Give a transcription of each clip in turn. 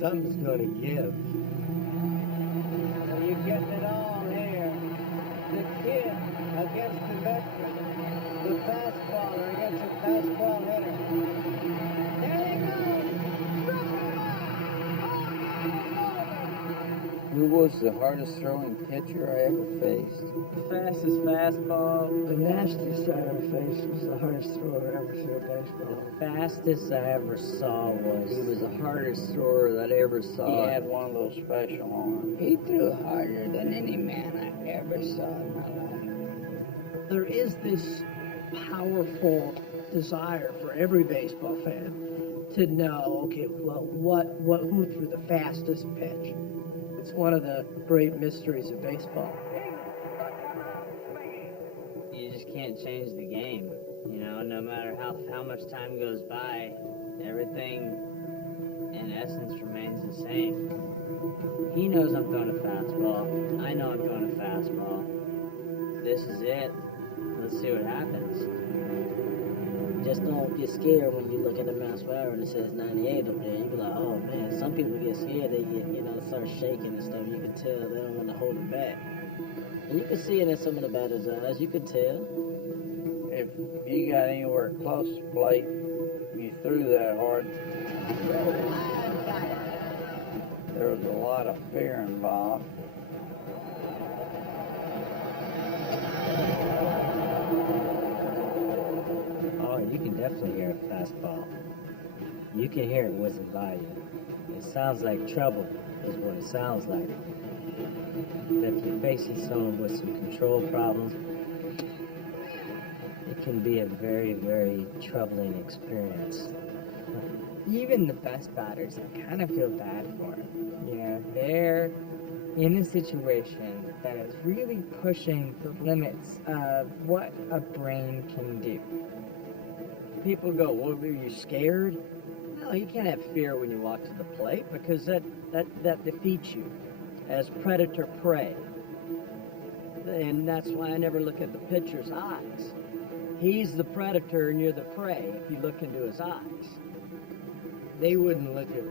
something's going to give. Well, you're getting it all here. The kid against the veteran. The fastballer against the fastball hitter. There he goes. Who was the hardest throwing pitcher I ever faced? Fastest fastball. The nastiest I ever faced was the hardest thrower ever threw a baseball. The fastest I ever saw He was. was the hardest thrower that I ever saw. He had one of those special arms. He threw harder than any man I ever saw in my life. There is this powerful desire for every baseball fan to know, okay, well, who threw the fastest pitch? It's one of the great mysteries of baseball. You just can't change the game. No matter how much time goes by, everything in essence remains the same. He knows I'm throwing a fastball. I know I'm throwing a fastball. This is it. Let's see what happens. Just don't get scared when you look at the mouse wire and it says 98 up there. You be like, oh man, some people get scared, they get, start shaking and stuff. You can tell they don't want to hold it back. And you can see it in some of the batters' eyes, you can tell. If you got anywhere close to plate, you threw that hard. There was a lot of fear involved. Oh, you can definitely hear a fastball. You can hear it whizzing by you. It sounds like trouble, is what it sounds like. If you're facing someone with some control problems, it can be a very, very troubling experience. Even the best batters, I kind of feel bad for them. They're in a situation that is really pushing the limits of what a brain can do. People go, well, are you scared? No, you can't have fear when you walk to the plate because that defeats you as predator-prey. And that's why I never look at the pitcher's eyes. He's the predator and you're the prey if you look into his eyes. They wouldn't look at me.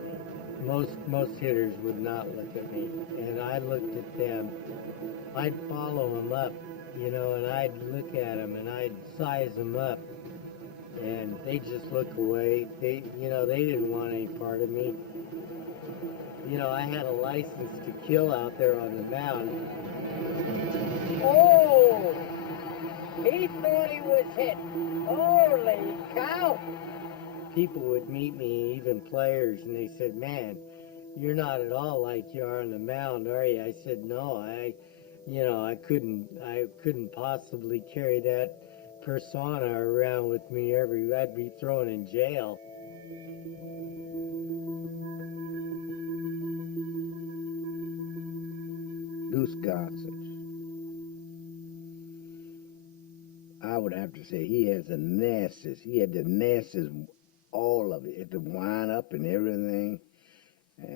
Most hitters would not look at me. And I looked at them. I'd follow them up, and I'd look at them and I'd size them up. And they just look away. They didn't want any part of me. I had a license to kill out there on the mound. Oh! He thought he was hit. Holy cow! People would meet me, even players, and they said, man, you're not at all like you are on the mound, are you? I said, no, I couldn't possibly carry that persona around with me I'd be thrown in jail. Goose Gossage. I would have to say he had the nastiest, all of it, the wind up and everything.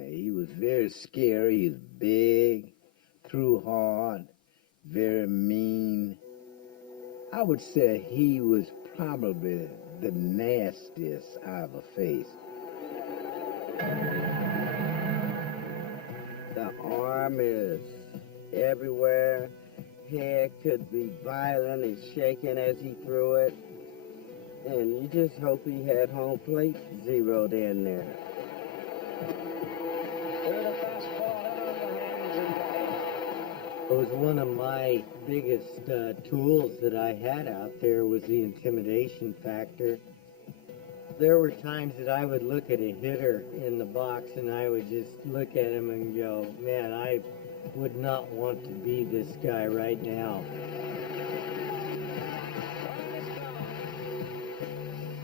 He was very scary, he was big, threw hard, very mean. I would say he was probably the nastiest I ever faced. The arm is everywhere. Head could be violent and shaking as he threw it. And you just hope he had home plate zeroed in there. It was one of my biggest tools that I had out there was the intimidation factor. There were times that I would look at a hitter in the box and I would just look at him and go, man, I would not want to be this guy right now.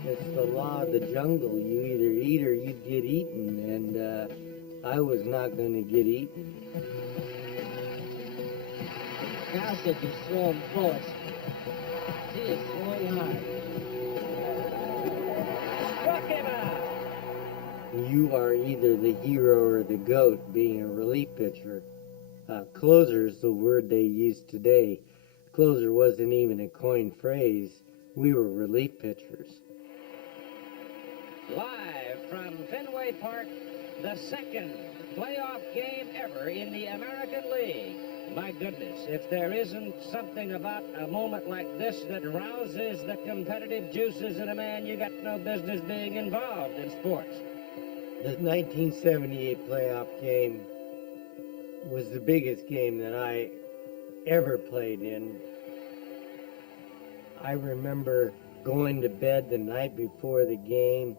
It's the law of the jungle. You either eat or you get eaten, and I was not going to get eaten. Gossage is throwing bullets. He is throwing hard. Struck him out! You are either the hero or the goat being a relief pitcher. Closer is the word they use today. Closer wasn't even a coined phrase. We were relief pitchers. Live from Fenway Park, the second playoff game ever in the American League. My goodness, if there isn't something about a moment like this that rouses the competitive juices in a man, you got no business being involved in sports. The 1978 playoff game was the biggest game that I ever played in. I remember going to bed the night before the game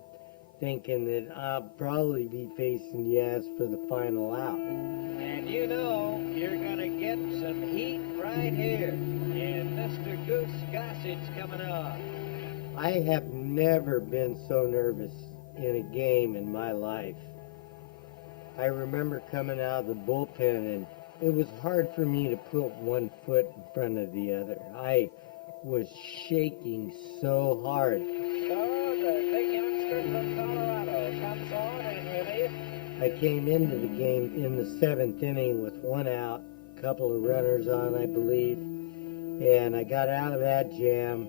thinking that I'll probably be facing Yaz for the final out. And you know you're going to get some heat right here. And Mr. Goose Gossage coming on. I have never been so nervous in a game in my life. I remember coming out of the bullpen, and it was hard for me to put one foot in front of the other. I was shaking so hard. So the big youngster from Colorado comes on in relief. I came into the game in the 7th inning with one out, a couple of runners on, I believe, and I got out of that jam.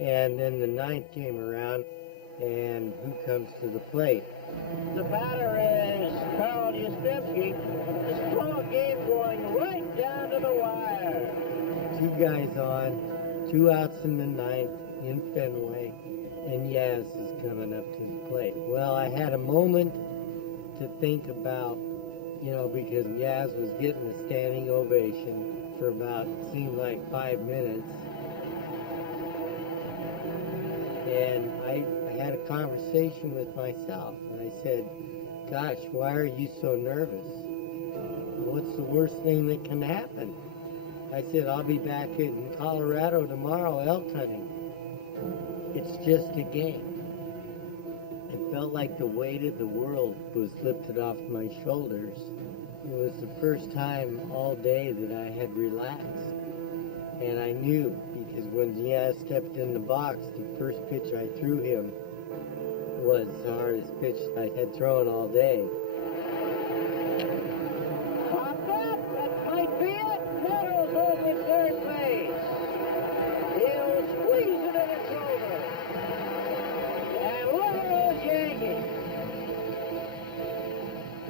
And then the 9th came around, and who comes to the plate? The batter is Carl Yastrzemski. A strong game going right down to the wire. Two guys on, 2 outs in the 9th in Fenway, and Yaz is coming up to the plate. Well, I had a moment to think about, because Yaz was getting a standing ovation for about, seemed like 5 minutes. And I had a conversation with myself, and I said, gosh, why are you so nervous? What's the worst thing that can happen? I said, I'll be back in Colorado tomorrow elk hunting. It's just a game. It felt like the weight of the world was lifted off my shoulders. It was the first time all day that I had relaxed. And I knew, because when Diaz stepped in the box, the first pitch I threw him was the hardest pitch I had thrown all day. Popped up, that might be it. Meadows over third base. He'll squeeze it and it's over. And look at those Yankees.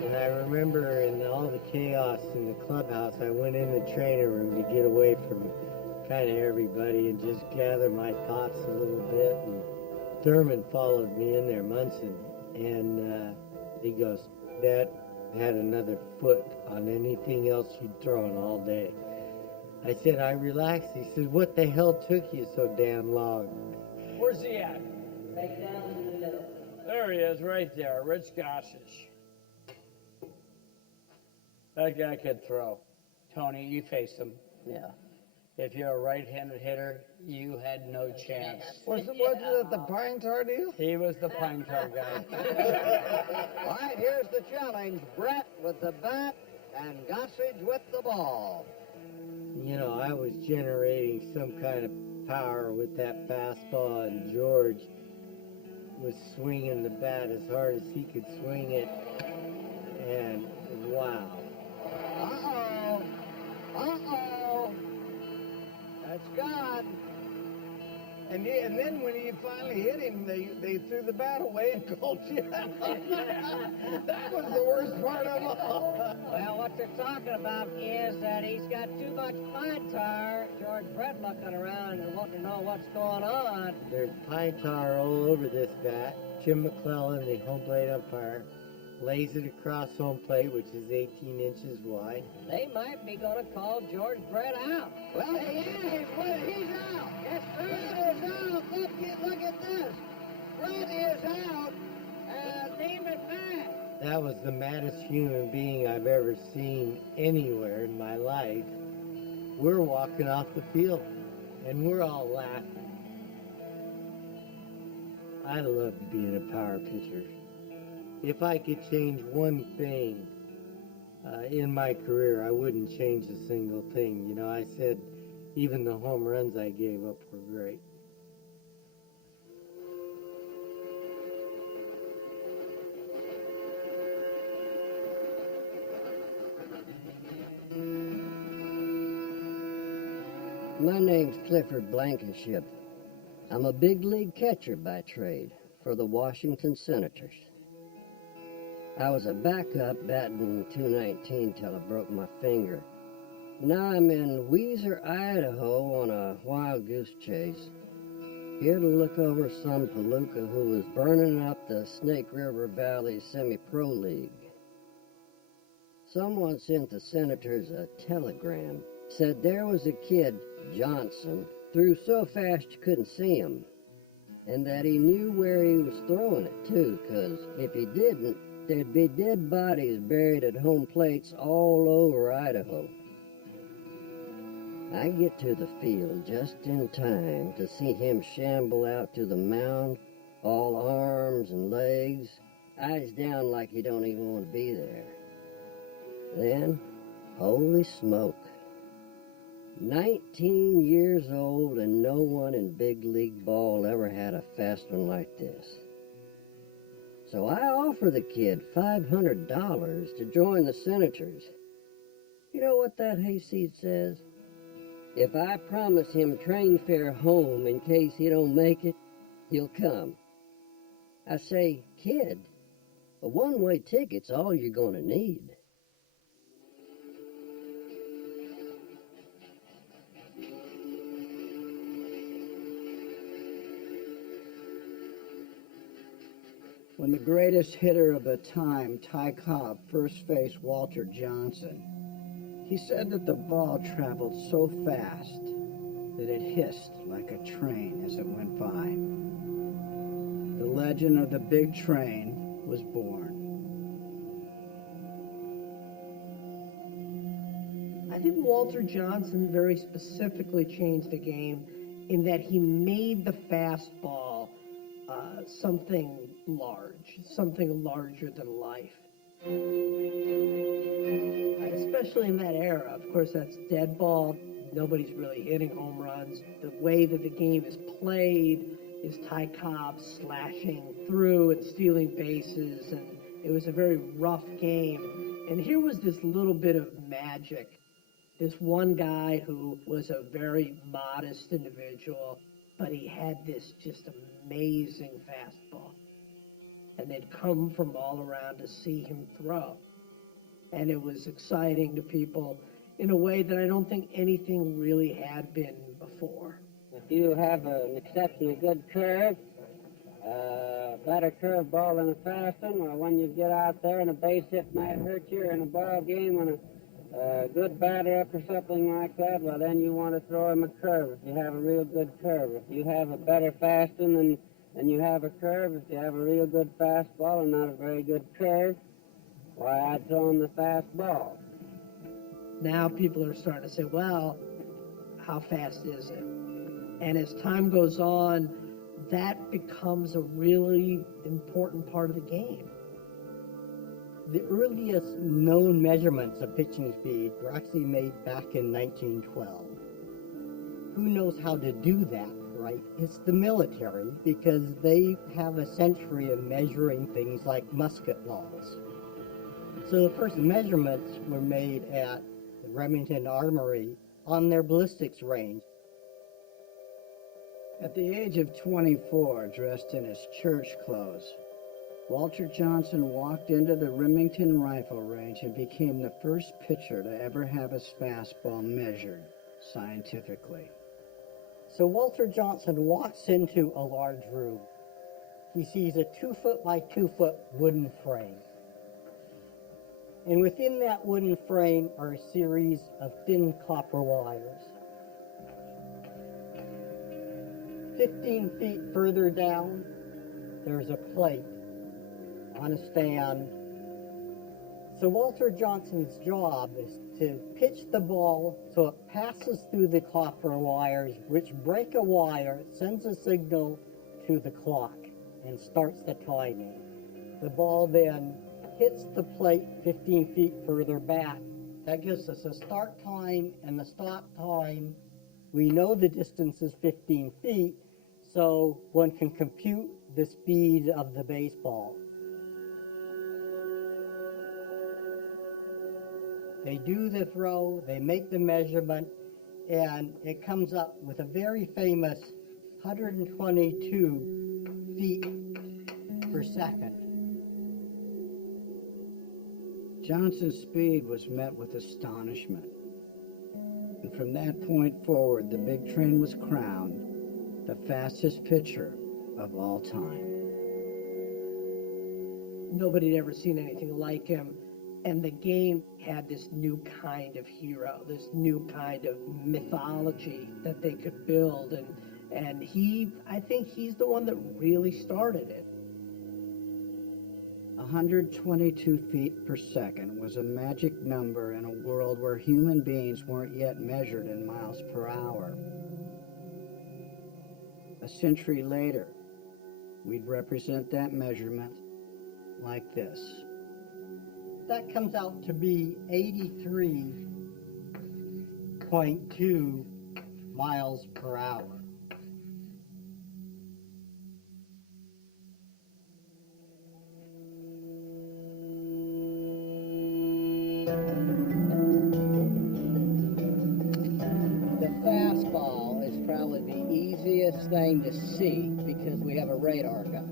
And I remember in all the chaos in the clubhouse, I went in the training room to get away from kind of everybody and just gather my thoughts a little bit. And Thurman followed me in there, Munson, and he goes, that had another foot on anything else you'd thrown all day. I said, I relaxed. He said, what the hell took you so damn long? Where's he at? Right down in the middle. There he is, right there, Rich Gossage. That guy could throw. Tony, you faced him. Yeah. If you're a right-handed hitter, you had no chance. Was it the pine tar deal? He was the pine tar guy. All right, here's the challenge. Brett with the bat and Gossage with the ball. I was generating some kind of power with that fastball, and George was swinging the bat as hard as he could swing it, and wow. Uh-oh. Uh-oh. That's gone. And then when he finally hit him, they threw the bat away and called you out. That was the worst part of all. Well, what they're talking about is that he's got too much pine tar. George Brett looking around and wanting to know what's going on. There's pine tar all over this bat. Jim McClellan, the home plate umpire, lays it across home plate, which is 18 inches wide. They might be going to call George Brett out. Well, he is. Well, he's out. Yes, Brett is out. Look at this. Brett is out. And name it back. That was the maddest human being I've ever seen anywhere in my life. We're walking off the field, and we're all laughing. I love being a power pitcher. If I could change one thing in my career, I wouldn't change a single thing. I said even the home runs I gave up were great. my name's Clifford Blankenship. I'm a big league catcher by trade for the Washington Senators. I was a backup batting .219 till I broke my finger. Now I'm in Weiser, Idaho on a wild goose chase. Here to look over some palooka who was burning up the Snake River Valley Semi-Pro League. Someone sent the senators a telegram. Said there was a kid, Johnson, threw so fast you couldn't see him. And that he knew where he was throwing it, too, 'cause if he didn't, there'd be dead bodies buried at home plates all over Idaho. I get to the field just in time to see him shamble out to the mound, all arms and legs, eyes down like he don't even want to be there. Then, holy smoke. 19 years old and no one in big league ball ever had a fast one like this. So I offer the kid $500 to join the senators. You know what that hayseed says? If I promise him train fare home in case he don't make it, he'll come. I say, kid, a one-way ticket's all you're gonna need. When the greatest hitter of the time, Ty Cobb, first faced Walter Johnson, he said that the ball traveled so fast that it hissed like a train as it went by. The legend of the big train was born. I think Walter Johnson very specifically changed the game in that he made the fastball something large, something larger than life. Especially in that era. Of course, that's dead ball. Nobody's really hitting home runs. The way that the game is played is Ty Cobb slashing through and stealing bases, and it was a very rough game. And here was this little bit of magic. This one guy who was a very modest individual, but he had this just amazing fastball. And they'd come from all around to see him throw. And it was exciting to people in a way that I don't think anything really had been before. If you have an exceptionally good curve, better curve ball than a fast one, or when you get out there and a base hit might hurt you in a ball game when a good batter up or something like that, well, then you want to throw him a curve if you have a real good curve. If you have a better fast one than you have a curve, if you have a real good fastball and not a very good curve, why, I'd throw him the fastball. Now people are starting to say, well, how fast is it? And as time goes on, that becomes a really important part of the game. The earliest known measurements of pitching speed were actually made back in 1912. Who knows how to do that, right? It's the military, because they have a century of measuring things like musket balls. So the first measurements were made at the Remington Armory on their ballistics range. At the age of 24, dressed in his church clothes, Walter Johnson walked into the Remington rifle range and became the first pitcher to ever have his fastball measured scientifically. So Walter Johnson walks into a large room. He sees a 2-foot by 2-foot wooden frame. And within that wooden frame are a series of thin copper wires. 15 feet further down, there's a plate on a stand. So Walter Johnson's job is to pitch the ball so it passes through the copper wires, which break a wire, sends a signal to the clock, and starts the timing. The ball then hits the plate 15 feet further back. That gives us a start time and the stop time. We know the distance is 15 feet, so one can compute the speed of the baseball. They do the throw, they make the measurement, and it comes up with a very famous 122 feet per second. Johnson's speed was met with astonishment. And from that point forward, the big train was crowned the fastest pitcher of all time. Nobody had ever seen anything like him. And the game had this new kind of hero, this new kind of mythology that they could build. And I think he's the one that really started it. 122 feet per second was a magic number in a world where human beings weren't yet measured in miles per hour. A century later, we'd represent that measurement like this. That comes out to be 83.2 miles per hour. The fastball is probably the easiest thing to see because we have a radar gun.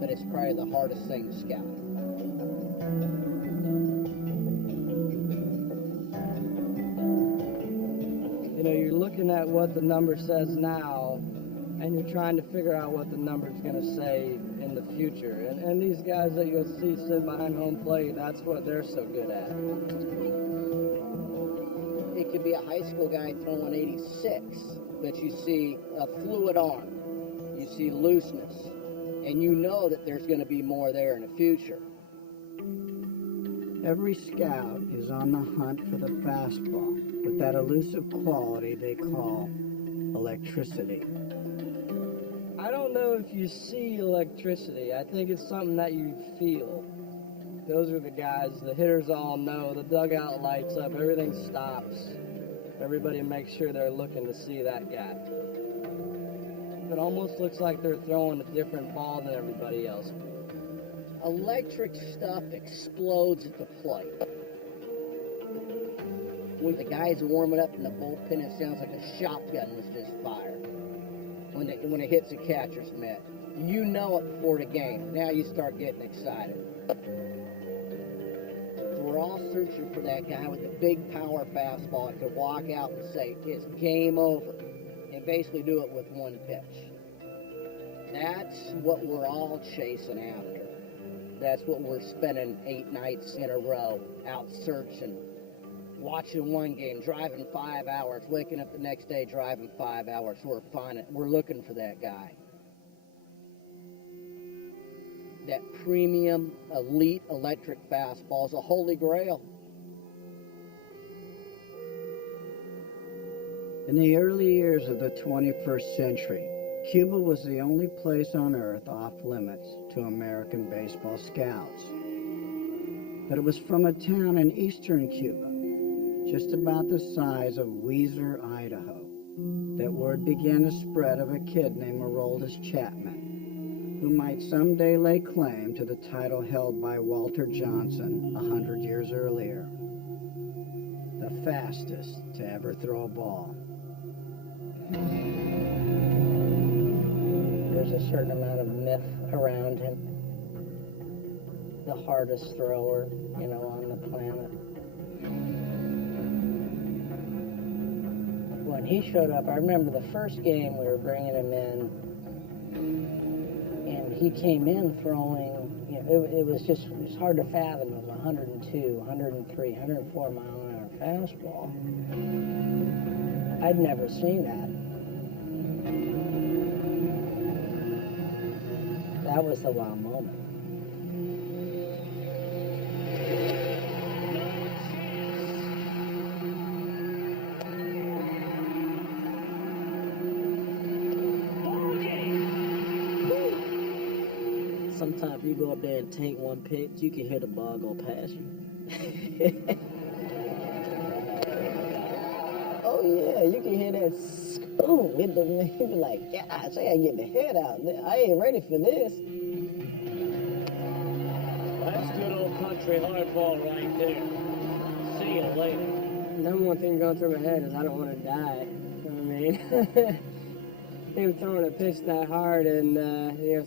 But it's probably the hardest thing to scout. You know, you're looking at what the number says now, and you're trying to figure out what the number's going to say in the future. And these guys that you'll see sit behind home plate, that's what they're so good at. It could be a high school guy throwing 86, but you see a fluid arm, you see looseness, and you know that there's going to be more there in the future. Every scout is on the hunt for the fastball with that elusive quality they call electricity. I don't know if you see electricity. I think it's something that you feel. Those are the guys, the hitters all know. The dugout lights up, everything stops. Everybody makes sure they're looking to see that guy. It almost looks like they're throwing a different ball than everybody else. Electric stuff explodes at the plate. When the guy's warming up in the bullpen, it sounds like a shotgun was just fired. When it hits the catcher's mitt, you know it before the game. Now you start getting excited. We're all searching for that guy with the big power fastball that could walk out and say, it's game over, and basically do it with one pitch. That's what we're all chasing after. That's what we're spending 8 nights in a row out searching, watching one game, driving 5 hours, waking up the next day, driving 5 hours. We're looking for that guy. That premium, elite electric fastball is a holy grail. In the early years of the 21st century, Cuba was the only place on earth off limits to American baseball scouts. But it was from a town in eastern Cuba, just about the size of Weiser, Idaho, that word began to spread of a kid named Aroldis Chapman, who might someday lay claim to the title held by Walter Johnson 100 years earlier. The fastest to ever throw a ball. There's a certain amount of myth around him. The hardest thrower, on the planet. When he showed up, I remember the first game we were bringing him in, and he came in throwing, it was hard to fathom. It was 102, 103, 104 mile an hour fastball. I'd never seen that. That was the wow moment. Sometimes you go up there and take one pitch, you can hear the ball go past you. Oh yeah, you can hear that school. You be like, gosh, I gotta get the head out. I ain't ready for this. That's good old country hardball right there. See you later. Number one thing going through my head is I don't want to die. You know what I mean? Him throwing a pitch that hard, and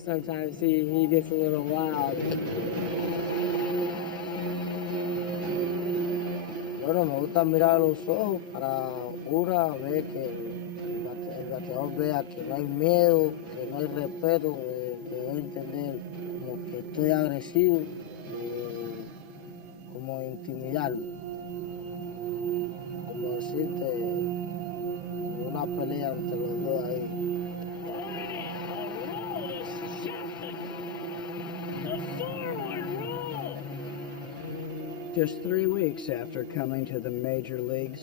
sometimes he gets a little wild. Bueno, me gusta mirar los ojos para ver que el bateador vea que no hay miedo, que no hay respeto, que debe entender como que estoy agresivo, como intimidarlo, como decirte una pelea entre los dos ahí. Just 3 weeks after coming to the major leagues,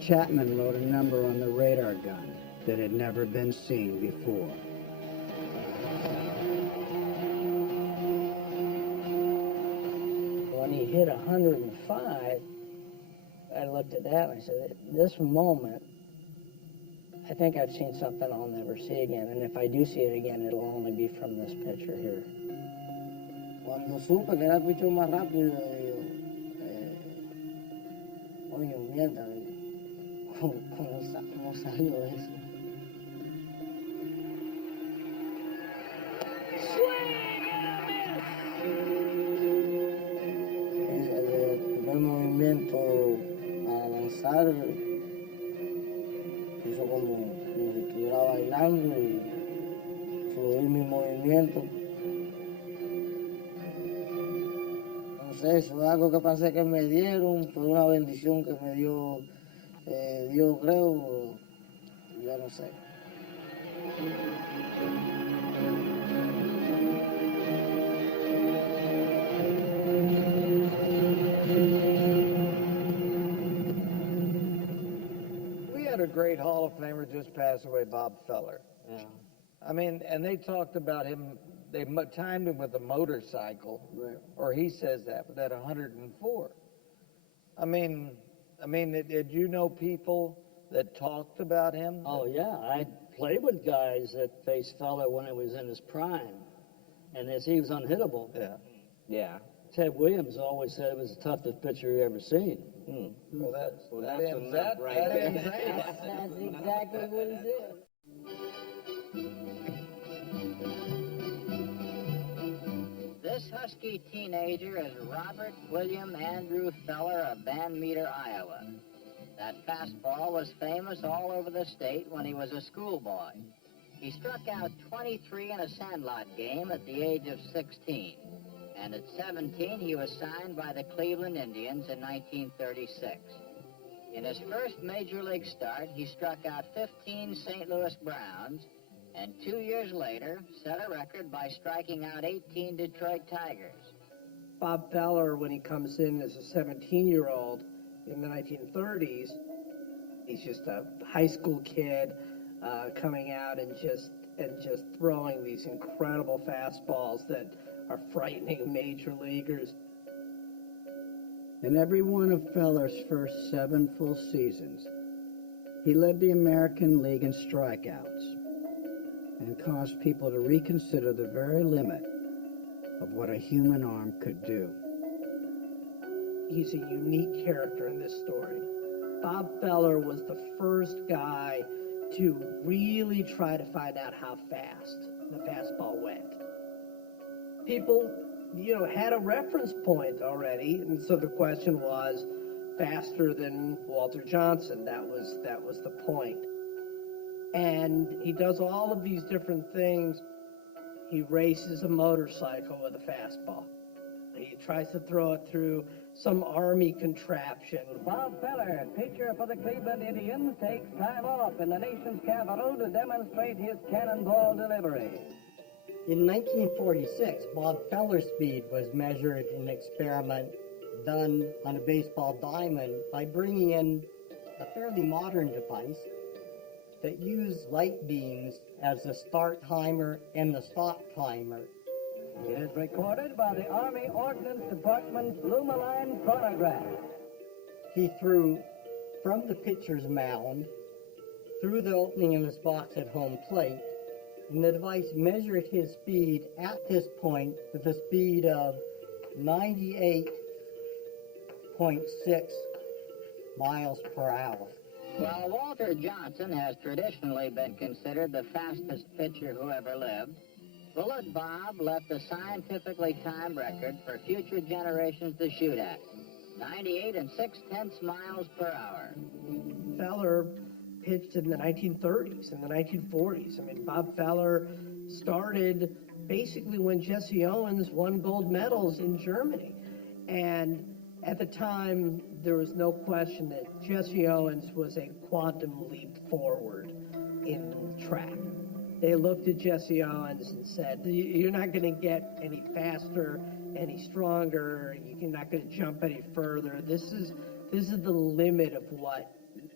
Chapman wrote a number on the radar gun that had never been seen before. When he hit 105, I looked at that and I said, this moment, I think I've seen something I'll never see again. And if I do see it again, it'll only be from this picture here. Cuando supe que era el picho más rápido, oye, mierda, ¿cómo salió eso? El primer movimiento a lanzar hizo como si estuviera bailando y fluir mi movimiento. No sé, eso es algo que pensé que me dieron, fue una bendición que me dio Dios, creo, yo no sé. We had a great Hall of Famer just pass away, Bob Feller. Yeah. I mean, and they talked about him, they timed him with a motorcycle, Right. or he says that, but at 104. I mean, did you know people that talked about him? Oh, yeah. I played with guys that faced Feller when he was in his prime. And as he was unhittable. Yeah. Yeah. Ted Williams always said it was the toughest pitcher he ever seen. Well, that that's ends enough that, right that there. ends that. That's exactly what he said. This husky teenager is Robert William Andrew Feller of Van Meter, Iowa. That fastball was famous all over the state when he was a schoolboy. He struck out 23 in a sandlot game at the age of 16. And at 17, he was signed by the Cleveland Indians in 1936. In his first major league start, he struck out 15 St. Louis Browns, and 2 years later set a record by striking out 18 Detroit Tigers. Bob Feller, when he comes in as a 17-year-old in the 1930s, he's just a high school kid coming out and just throwing these incredible fastballs that are frightening major leaguers. In every one of Feller's first 7 full seasons, he led the American League in strikeouts and caused people to reconsider the very limit of what a human arm could do. He's a unique character in this story. Bob Feller was the first guy to really try to find out how fast the fastball went. People, had a reference point already, and so the question was faster than Walter Johnson. That was the point. And he does all of these different things. He races a motorcycle with a fastball. He tries to throw it through some army contraption. Bob Feller, pitcher for the Cleveland Indians, takes time off in the nation's capital to demonstrate his cannonball delivery. In 1946, Bob Feller's speed was measured in an experiment done on a baseball diamond by bringing in a fairly modern device that used light beams as the start timer and the stop timer. It is recorded by the Army Ordnance Department's Lumaline chronograph. He threw from the pitcher's mound through the opening in his box at home plate, and the device measured his speed at this point with a speed of 98.6 miles per hour. While Walter Johnson has traditionally been considered the fastest pitcher who ever lived, Bullet Bob left a scientifically timed record for future generations to shoot at. 98 and 6/10 miles per hour. Feller pitched in the 1930s and the 1940s. I mean, Bob Feller started basically when Jesse Owens won gold medals in Germany. And at the time, there was no question that Jesse Owens was a quantum leap forward in track. They looked at Jesse Owens and said, you're not going to get any faster, any stronger, you're not going to jump any further. This is the limit of what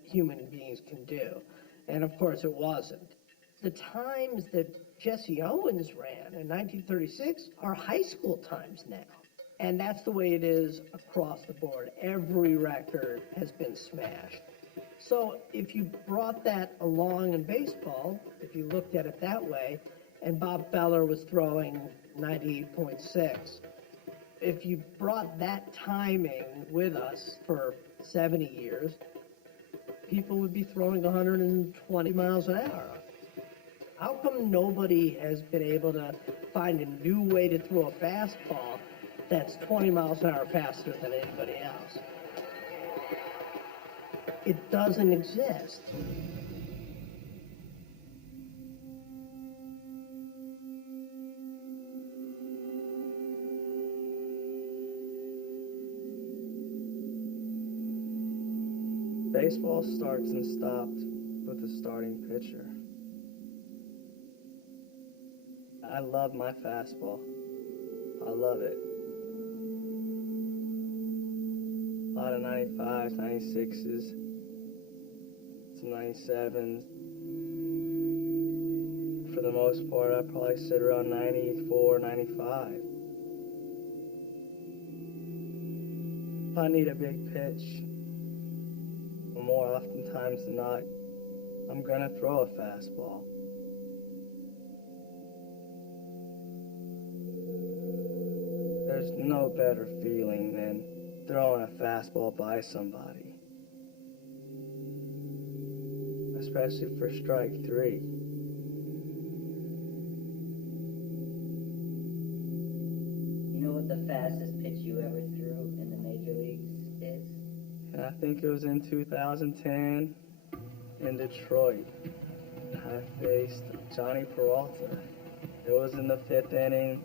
human beings can do. And of course it wasn't. The times that Jesse Owens ran in 1936 are high school times now. And that's the way it is across the board. Every record has been smashed. So if you brought that along in baseball, if you looked at it that way, and Bob Feller was throwing 98.6, if you brought that timing with us for 70 years, people would be throwing 120 miles an hour. How come nobody has been able to find a new way to throw a fastball that's 20 miles an hour faster than anybody else? It doesn't exist. Baseball starts and stops with the starting pitcher. I love my fastball. I love it. A lot of 95s, 96s, some 97s. For the most part, I probably sit around 94, 95. If I need a big pitch, more oftentimes than not, I'm gonna throw a fastball. There's no better feeling than throwing a fastball by somebody, especially for strike three. You know what the fastest pitch you ever threw in the major leagues is? And I think it was in 2010 in Detroit. I faced Johnny Peralta. It was in the 5th inning.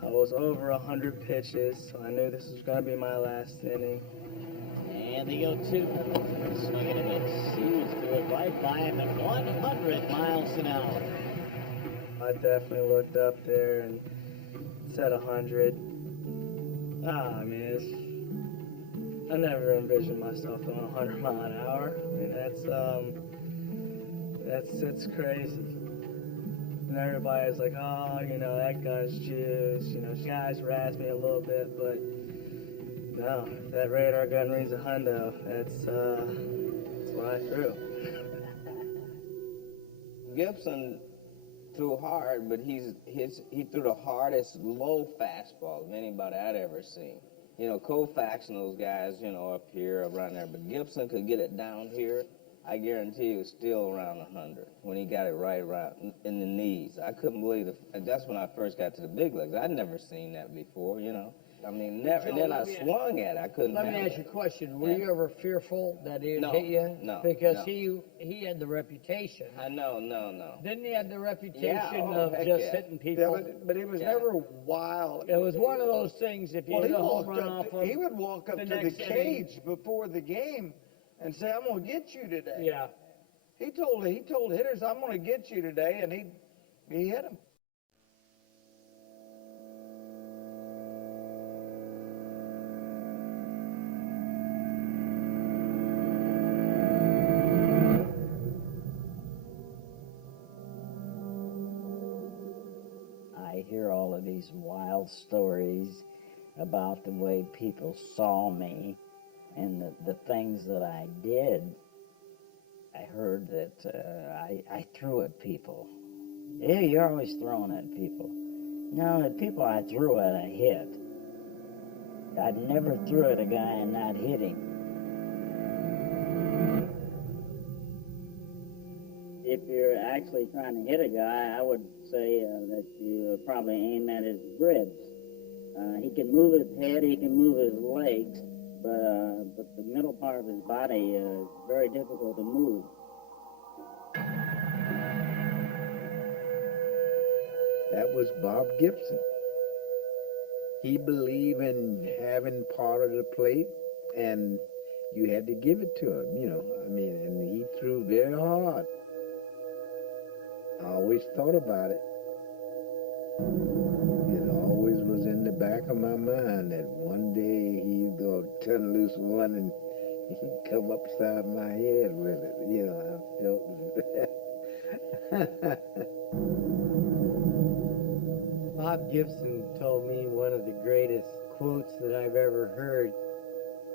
I was over 100 pitches, so I knew this was going to be my last inning. And they go two. Swinging a miss. He was threw it right by him at 100 miles an hour. I definitely looked up there and said 100. I mean, I never envisioned myself going 100 miles an hour. I mean, it's crazy. And everybody's like, oh, you know, that guy's juice. You know, guys razz me a little bit, but no, if that radar gun reads a hundo, that's what I threw. Gibson threw hard, but he threw the hardest low fastball of anybody I'd ever seen. You know, Koufax and those guys, you know, up here, around there, but Gibson could get it down here. I guarantee he was still around 100 when he got it right around in the knees. I couldn't believe it. And that's when I first got to the big leagues. I'd never seen that before, you know. I mean, never. And then I swung at it. I couldn't. Let me ask you a question. Were you ever fearful that he would hit you? No. Because no. he had the reputation. No. Didn't he have the reputation of just hitting people? Yeah, but he was never wild. It was one of those things. If you hit a home run off of, he would walk up to the cage before the game and say, "I'm going to get you today." Yeah. He told hitters, "I'm going to get you today," and he hit him. I hear all of these wild stories about the way people saw me and the things that I did. I heard that I threw at people. Yeah, you're always throwing at people. No, the people I threw at, I hit. I'd never threw at a guy and not hit him. If you're actually trying to hit a guy, I would say that you probably aim at his ribs. He can move his head, he can move his legs, but the middle part of his body is very difficult to move. That was Bob Gibson. He believed in having part of the plate, and you had to give it to him, you know. I mean, and he threw very hard. I always thought about it. It always was in the back of my mind that one day he's going to turn loose one and he'd come upside my head with it. You know, I felt Bob Gibson told me one of the greatest quotes that I've ever heard.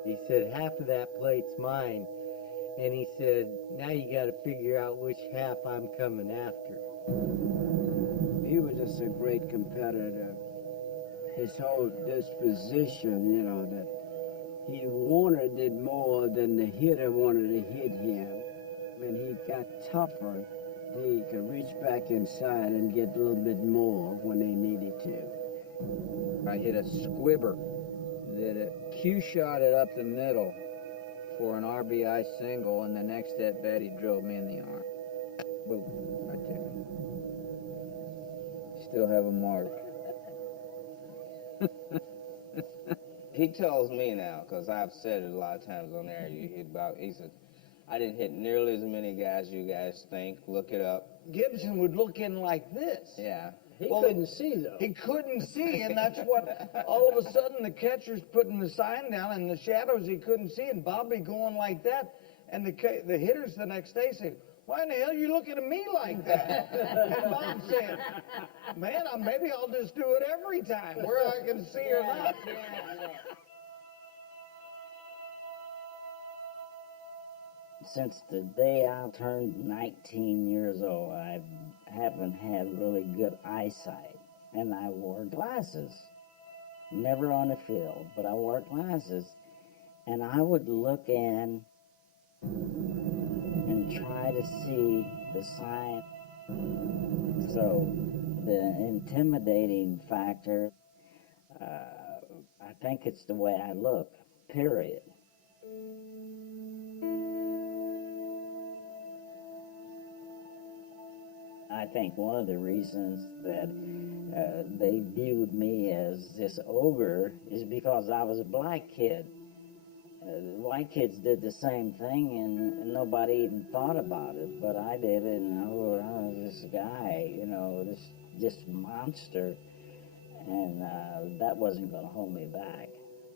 He said, half of that plate's mine. And he said, now you got to figure out which half I'm coming after. He was just a great competitor. His whole disposition, you know, that he wanted it more than the hitter wanted to hit him. When he got tougher, he could reach back inside and get a little bit more when they needed to. I hit a squibber that a Q shot it up the middle for an RBI single, and the next at bat he drove me in the arm. Boom, right there. Still have a mark. He tells me now, because I've said it a lot of times on there, he said, I didn't hit nearly as many guys you guys think. Look it up. Gibson would look in like this. Yeah. He couldn't see, though. He couldn't see, and that's what, all of a sudden, the catcher's putting the sign down, and the shadows he couldn't see, and Bobby going like that, and the hitters the next day say, why in the hell are you looking at me like that? And Bob said, man, maybe I'll just do it every time, where I can see or not. Since the day I turned 19 years old, I haven't had really good eyesight, and I wore glasses. Never on the field, but I wore glasses, and I would look in and try to see the sign. So the intimidating factor, I think it's the way I look, period. I think one of the reasons that they viewed me as this ogre is because I was a black kid. White kids did the same thing, and nobody even thought about it, but I did it, and I was this guy, you know, this monster, and that wasn't going to hold me back.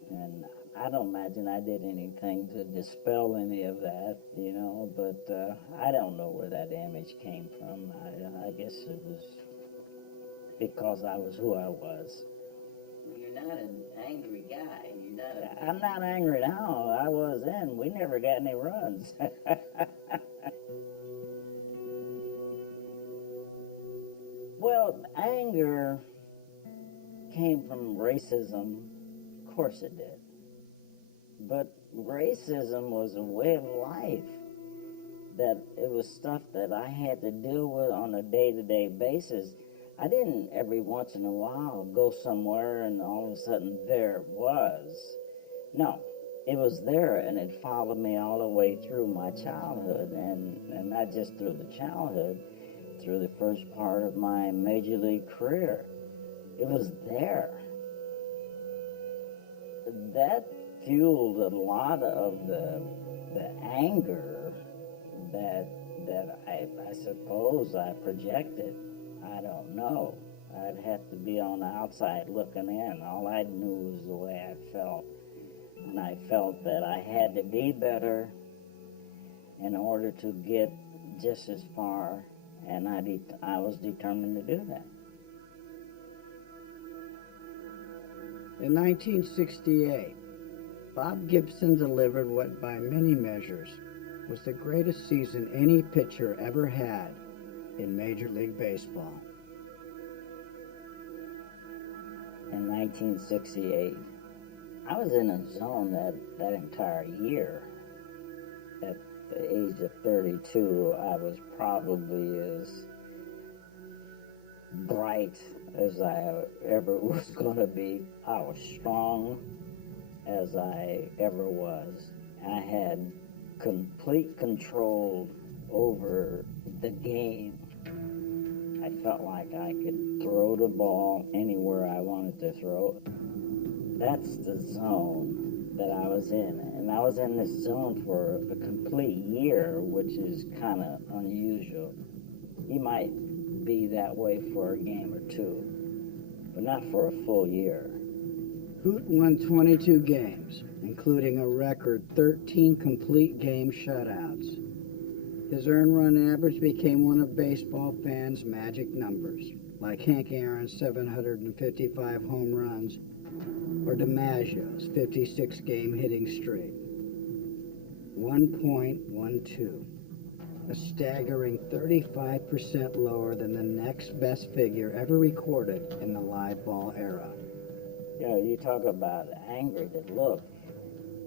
And I don't imagine I did anything to dispel any of that, you know, but I don't know where that image came from. I guess it was because I was who I was. You're not an angry guy. You're not a... I'm not angry now. I was then. We never got any runs. Well, anger came from racism. Of course it did. But racism was a way of life. That it was stuff that I had to deal with on a day-to-day basis. I didn't every once in a while go somewhere and all of a sudden there it was. No, it was there and it followed me all the way through my childhood, and not just through the childhood, through the first part of my major league career. It was there. That fueled a lot of the anger that I suppose I projected. I don't know. I'd have to be on the outside looking in. All I knew was the way I felt. And I felt that I had to be better in order to get just as far, and I was determined to do that. In 1968, Bob Gibson delivered what by many measures was the greatest season any pitcher ever had in Major League Baseball. In 1968, I was in a zone that entire year. At the age of 32, I was probably as bright as I ever was going to be. I was strong. as I ever was. I had complete control over the game. I felt like I could throw the ball anywhere I wanted to throw it. That's the zone that I was in. And I was in this zone for a complete year, which is kind of unusual. You might be that way for a game or two, but not for a full year. Hoot won 22 games, including a record 13 complete game shutouts. His earned run average became one of baseball fans' magic numbers, like Hank Aaron's 755 home runs or DiMaggio's 56-game hitting streak. 1.12, a staggering 35% lower than the next best figure ever recorded in the live ball era. You know, you talk about angry, but look,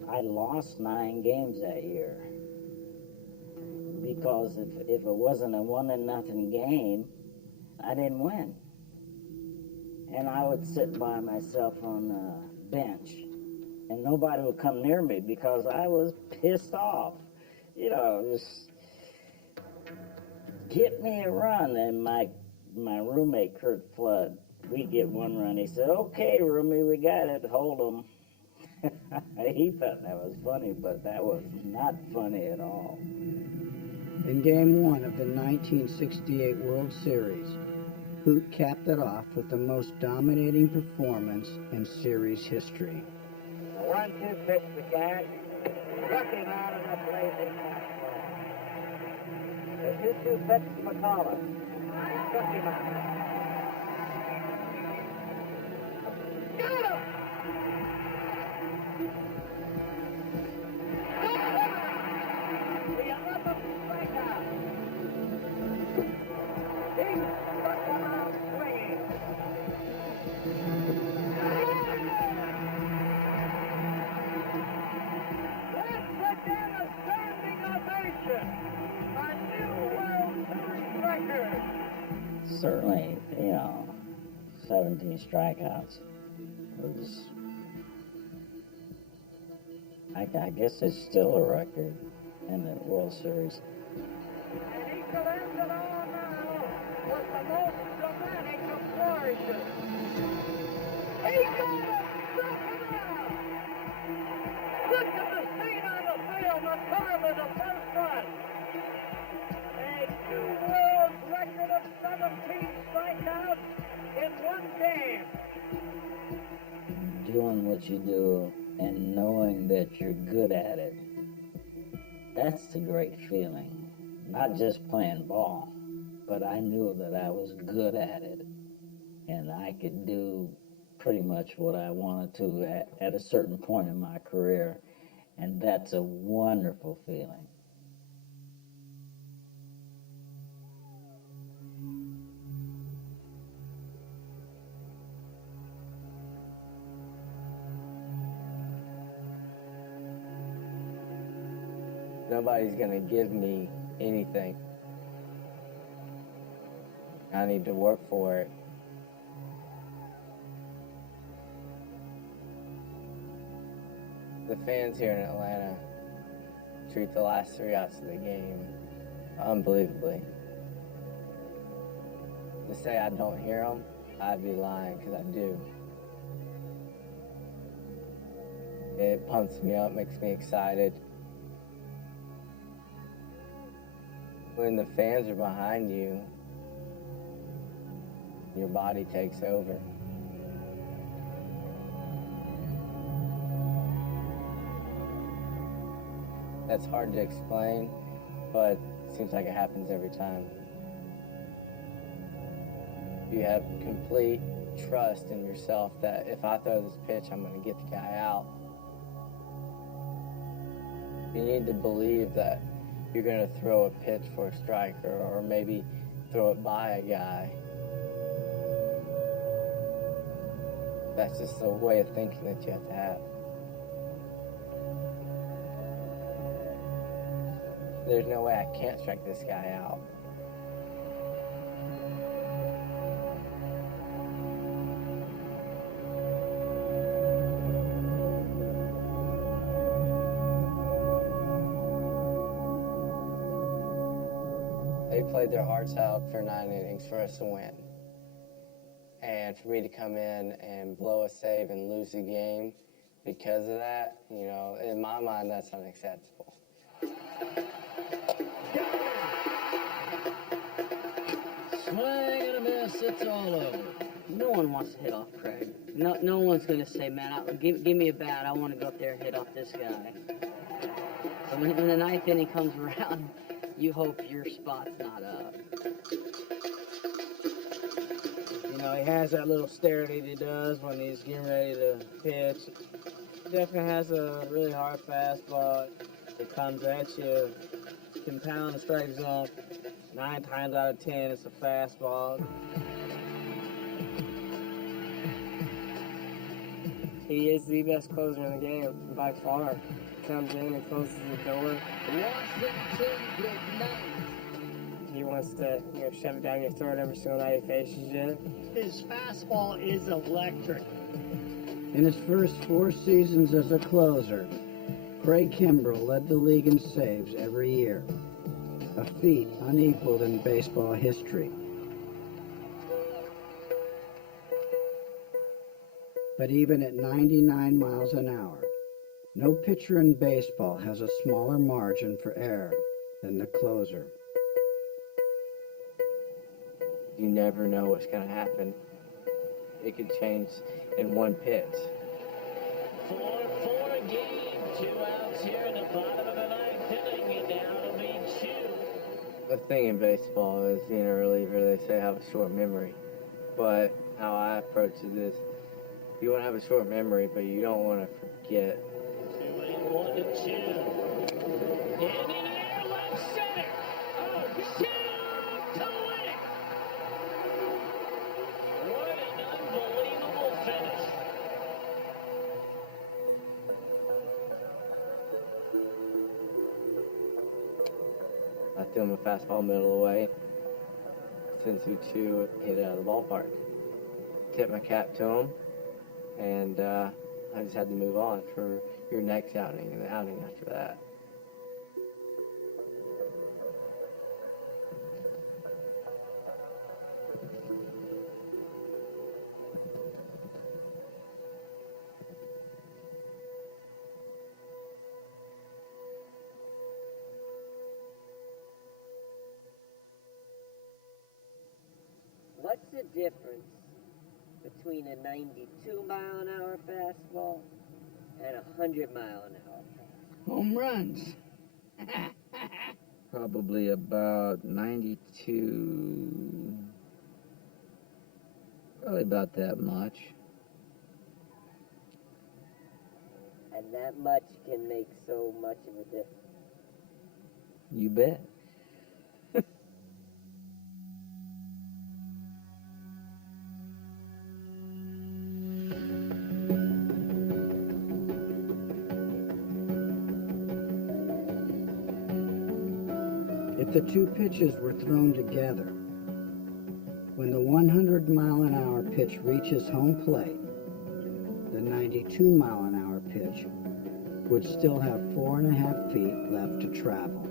I lost 9 games that year. Because if it wasn't a 1-0 game, I didn't win. And I would sit by myself on the bench, and nobody would come near me because I was pissed off. You know, just get me a run. And my roommate, Kurt Flood, we get 1 run. He said, "Okay, roomie, we got it. Hold 'em." He thought that was funny, but that was not funny at all. In Game 1 of the 1968 World Series, Hoot capped it off with the most dominating performance in series history. 1-2 pitch to Gadd. Struck him out of the blazing fastball. The 2-2 pitch to McCullough. Struck him out. Got him! The 11th strikeout. He struck him out swinging. Let's again a standing ovation. A new World Series record. Certainly, you know, 17 strikeouts was, I guess it's still a record in the World Series. And he could end it all now with the most dramatic of flourishes. He got it! Struck him out! Look at the scene on the field, the carve of the first run. A new world record of 17 strikeouts in 1 game. Doing what you do and knowing that you're good at it, that's the great feeling. Not just playing ball, but I knew that I was good at it and I could do pretty much what I wanted to at a certain point in my career, and that's a wonderful feeling. Nobody's gonna give me anything. I need to work for it. The fans here in Atlanta treat the last 3 outs of the game unbelievably. To say I don't hear them, I'd be lying, because I do. It pumps me up, makes me excited. When the fans are behind you, your body takes over. That's hard to explain, but it seems like it happens every time. You have complete trust in yourself that if I throw this pitch, I'm going to get the guy out. You need to believe that you're going to throw a pitch for a striker, or maybe throw it by a guy. That's just a way of thinking that you have to have. There's no way I can't strike this guy out. They played their hearts out for 9 innings for us to win. And for me to come in and blow a save and lose the game because of that, you know, in my mind, that's unacceptable. Swing and a miss, it's all over. No one wants to hit off Craig. No one's going to say, man, give me a bat. I want to go up there and hit off this guy. So when the ninth inning comes around, you hope your spot's not up. You know, he has that little stare that he does when he's getting ready to pitch. Definitely has a really hard fastball. It comes at you, can pound the strike zone. 9 times out of 10, it's a fastball. He is the best closer in the game, by far. Comes in and closes the door. Washington, good night. He wants to, shove it down your throat every single night he faces you. His fastball is electric. In his first 4 seasons as a closer, Craig Kimbrell led the league in saves every year, a feat unequaled in baseball history. But even at 99 miles an hour, no pitcher in baseball has a smaller margin for error than the closer. You never know what's going to happen. It could change in one pitch. 4-4 game, 2 outs here in the bottom of the 9th inning, and down to be 2. The thing in baseball is, being a reliever, they say have a short memory. But how I approach it is, you want to have a short memory, but you don't want to forget. 2-1-2. In the air, left center. Oh, 2 to win it. What an unbelievable finish. I threw him a fastball middle of the way. Since Chu hit it out of the ballpark. Tipped my cap to him, and I just had to move on for your next outing and the outing after that. What's the difference between a 92-mile-an-hour fastball and a 100-mile-an-hour fastball? Home runs. Probably about 92. Probably about that much. And that much can make so much of a difference. You bet. If the 2 pitches were thrown together, when the 100-mile-an-hour pitch reaches home plate, the 92-mile-an-hour pitch would still have 4.5 feet left to travel.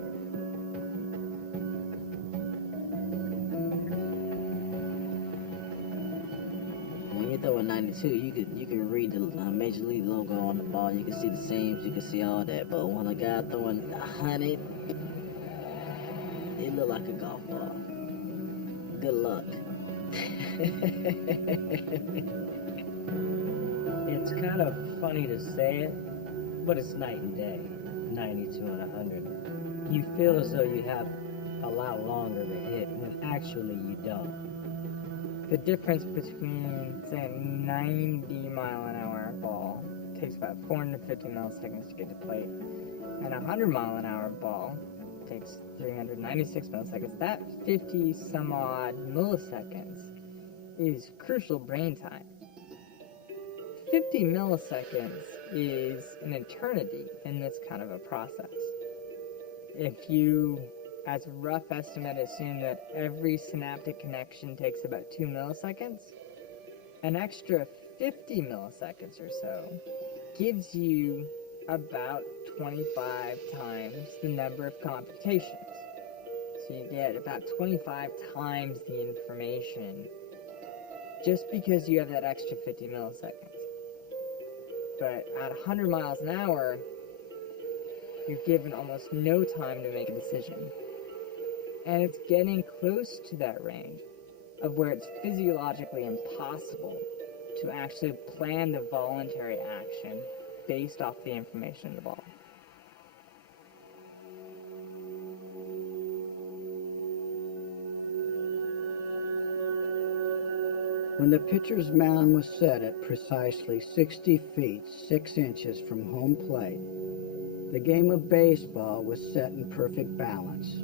When you throw a 92, you can read the Major League logo on the ball. You can see the seams, you can see all that. But when a guy throwing 100, it look like a golf ball. Good luck. It's kind of funny to say it, but it's night and day, 92 and 100. You feel as though you have a lot longer to hit when actually you don't. The difference between, say, a 90-mile-an-hour ball takes about 450 milliseconds to get to plate, and a 100-mile-an-hour ball takes 396 milliseconds. That 50-some-odd milliseconds is crucial brain time. 50 milliseconds is an eternity in this kind of a process. If you, as a rough estimate, assume that every synaptic connection takes about 2 milliseconds, an extra 50 milliseconds or so gives you about 25 times the number of computations. So you get about 25 times the information just because you have that extra 50 milliseconds. But at 100 miles an hour, you're given almost no time to make a decision. And it's getting close to that range of where it's physiologically impossible to actually plan the voluntary action based off the information in the ball. When the pitcher's mound was set at precisely 60 feet 6 inches from home plate, the game of baseball was set in perfect balance.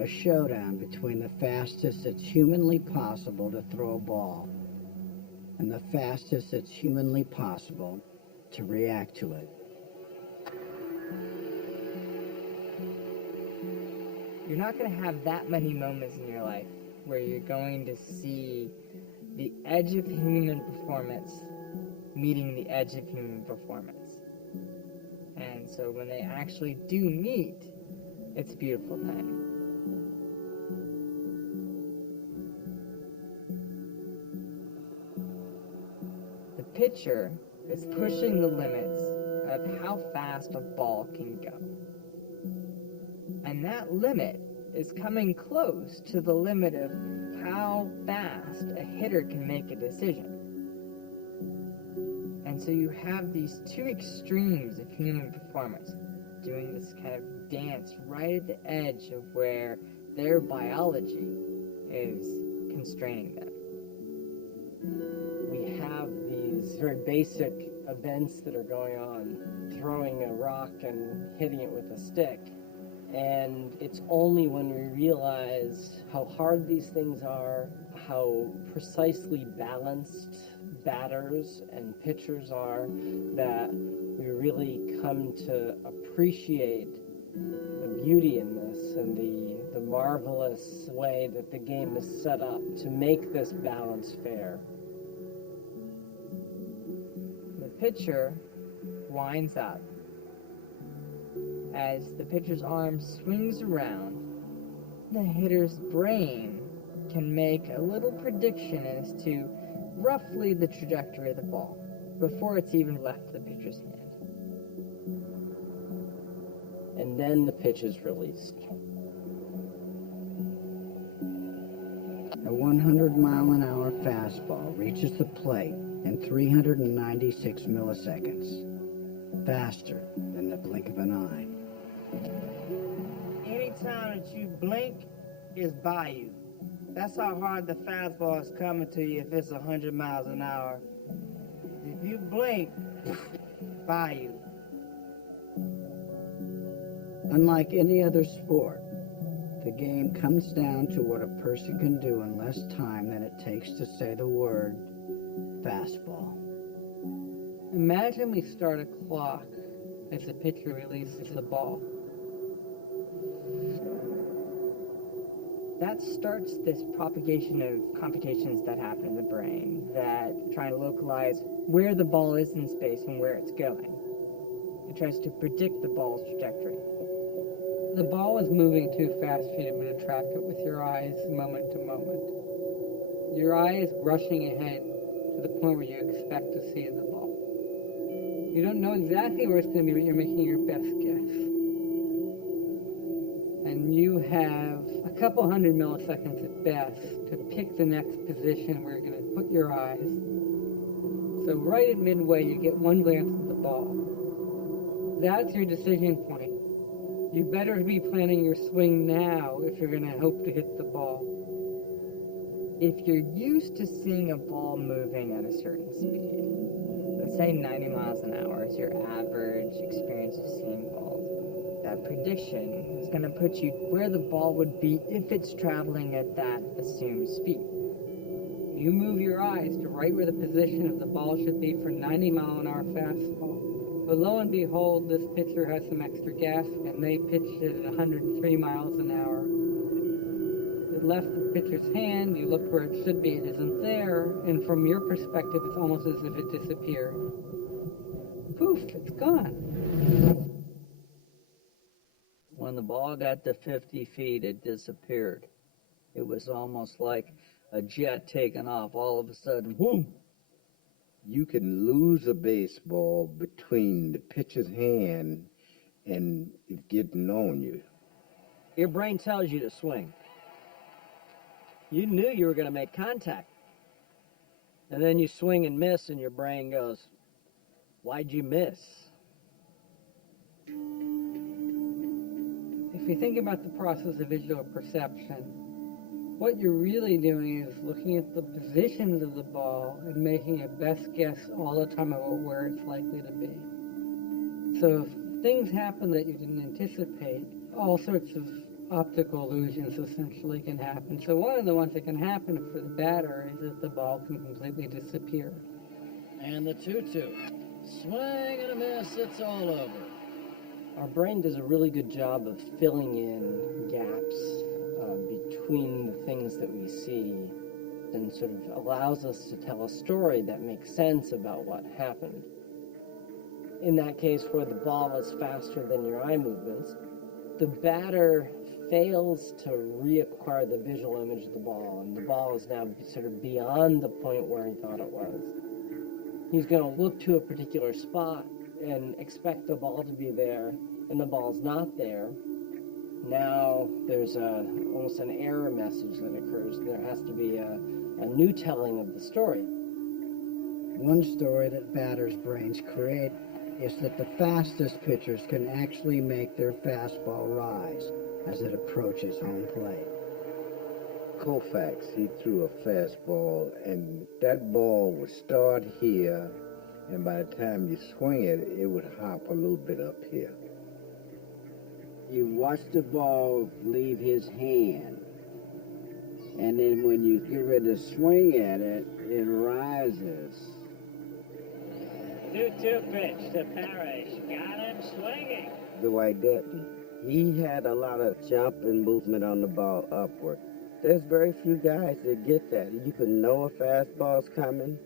A showdown between the fastest it's humanly possible to throw a ball and the fastest it's humanly possible to react to it. You're not going to have that many moments in your life where you're going to see the edge of human performance meeting the edge of human performance. And so when they actually do meet, it's a beautiful thing. The pitcher is pushing the limits of how fast a ball can go. And that limit is coming close to the limit of how fast a hitter can make a decision. And so you have these two extremes of human performance doing this kind of dance right at the edge of where their biology is constraining them. We have these very basic events that are going on, throwing a rock and hitting it with a stick. And it's only when we realize how hard these things are, how precisely balanced batters and pitchers are, that we really come to appreciate the beauty in this and the marvelous way that the game is set up to make this balance fair. The pitcher winds up. As the pitcher's arm swings around, the hitter's brain can make a little prediction as to roughly the trajectory of the ball before it's even left the pitcher's hand. And then the pitch is released. A 100-mile-an-hour fastball reaches the plate in 396 milliseconds, faster than the blink of an eye. Anytime that you blink is by you. That's how hard the fastball is coming to you if it's 100 miles an hour. If you blink, by you. Unlike any other sport, the game comes down to what a person can do in less time than it takes to say the word fastball. Imagine we start a clock as the pitcher releases the ball. That starts this propagation of computations that happen in the brain that try to localize where the ball is in space and where it's going. It tries to predict the ball's trajectory. The ball is moving too fast for you to be able to track it with your eyes moment to moment. Your eye is rushing ahead to the point where you expect to see the ball. You don't know exactly where it's going to be, but you're making your best guess. And you have a couple hundred milliseconds at best to pick the next position where you're going to put your eyes. So right at midway, you get one glance at the ball. That's your decision point. You better be planning your swing now if you're going to hope to hit the ball. If you're used to seeing a ball moving at a certain speed, let's say 90 miles an hour is your average experience of seeing balls, that prediction is going to put you where the ball would be if it's traveling at that assumed speed. You move your eyes to right where the position of the ball should be for 90-mile-an-hour fastball. But lo and behold, this pitcher has some extra gas, and they pitched it at 103 miles an hour. It left the pitcher's hand, you look where it should be, it isn't there, and from your perspective, it's almost as if it disappeared. Poof, it's gone. One of the ball got to 50 feet, it disappeared. It was almost like a jet taking off. All of a sudden, whoom! You can lose a baseball between the pitcher's hand and it getting on you. Your brain tells you to swing. You knew you were going to make contact. And then you swing and miss, and your brain goes, why'd you miss? If you think about the process of visual perception, what you're really doing is looking at the positions of the ball and making a best guess all the time about where it's likely to be. So if things happen that you didn't anticipate, all sorts of optical illusions essentially can happen. So one of the ones that can happen for the batter is that the ball can completely disappear. And the 2-2. Swing and a miss, it's all over. Our brain does a really good job of filling in gaps between the things that we see and sort of allows us to tell a story that makes sense about what happened. In that case, where the ball is faster than your eye movements, the batter fails to reacquire the visual image of the ball, and the ball is now sort of beyond the point where he thought it was. He's going to look to a particular spot and expect the ball to be there, and the ball's not there. Now there's almost an error message that occurs. There has to be a new telling of the story. One story that batters' brains create is that the fastest pitchers can actually make their fastball rise as it approaches home plate. Koufax, he threw a fastball, and that ball would start here, and by the time you swing it, it would hop a little bit up here. You watch the ball leave his hand, and then when you get ready to swing at it, it rises. 2-2 pitch to Parrish. Got him swinging. Dwight Denton, he had a lot of jump and movement on the ball upward. There's very few guys that get that. You can know a fastball's coming,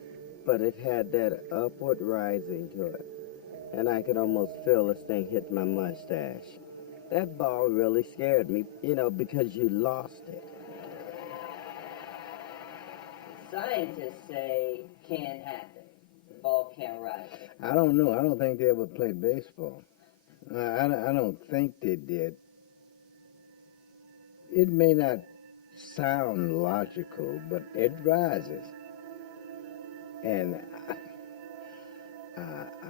but it had that upward rising to it. And I could almost feel this thing hit my mustache. That ball really scared me, because you lost it. Scientists say can't happen. The ball can't rise. I don't know. I don't think they ever played baseball. I don't think they did. It may not sound logical, but it rises. And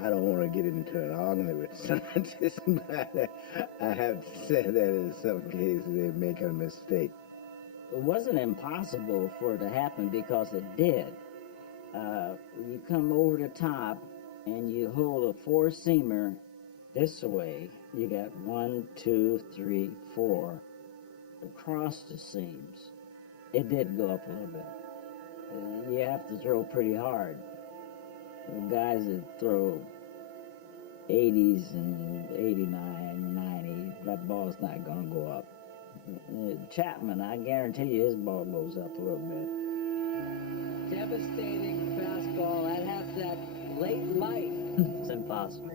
I don't want to get into an argument with scientists, but I have to say that in some cases they're making a mistake. It wasn't impossible for it to happen because it did. You come over the top and you hold a four-seamer this way. You got 1, 2, 3, 4 across the seams. It did go up a little bit. You have to throw pretty hard. The guys that throw 80s and 89, 90, that ball's not going to go up. Chapman, I guarantee you his ball goes up a little bit. Devastating fastball that has that late life. It's impossible.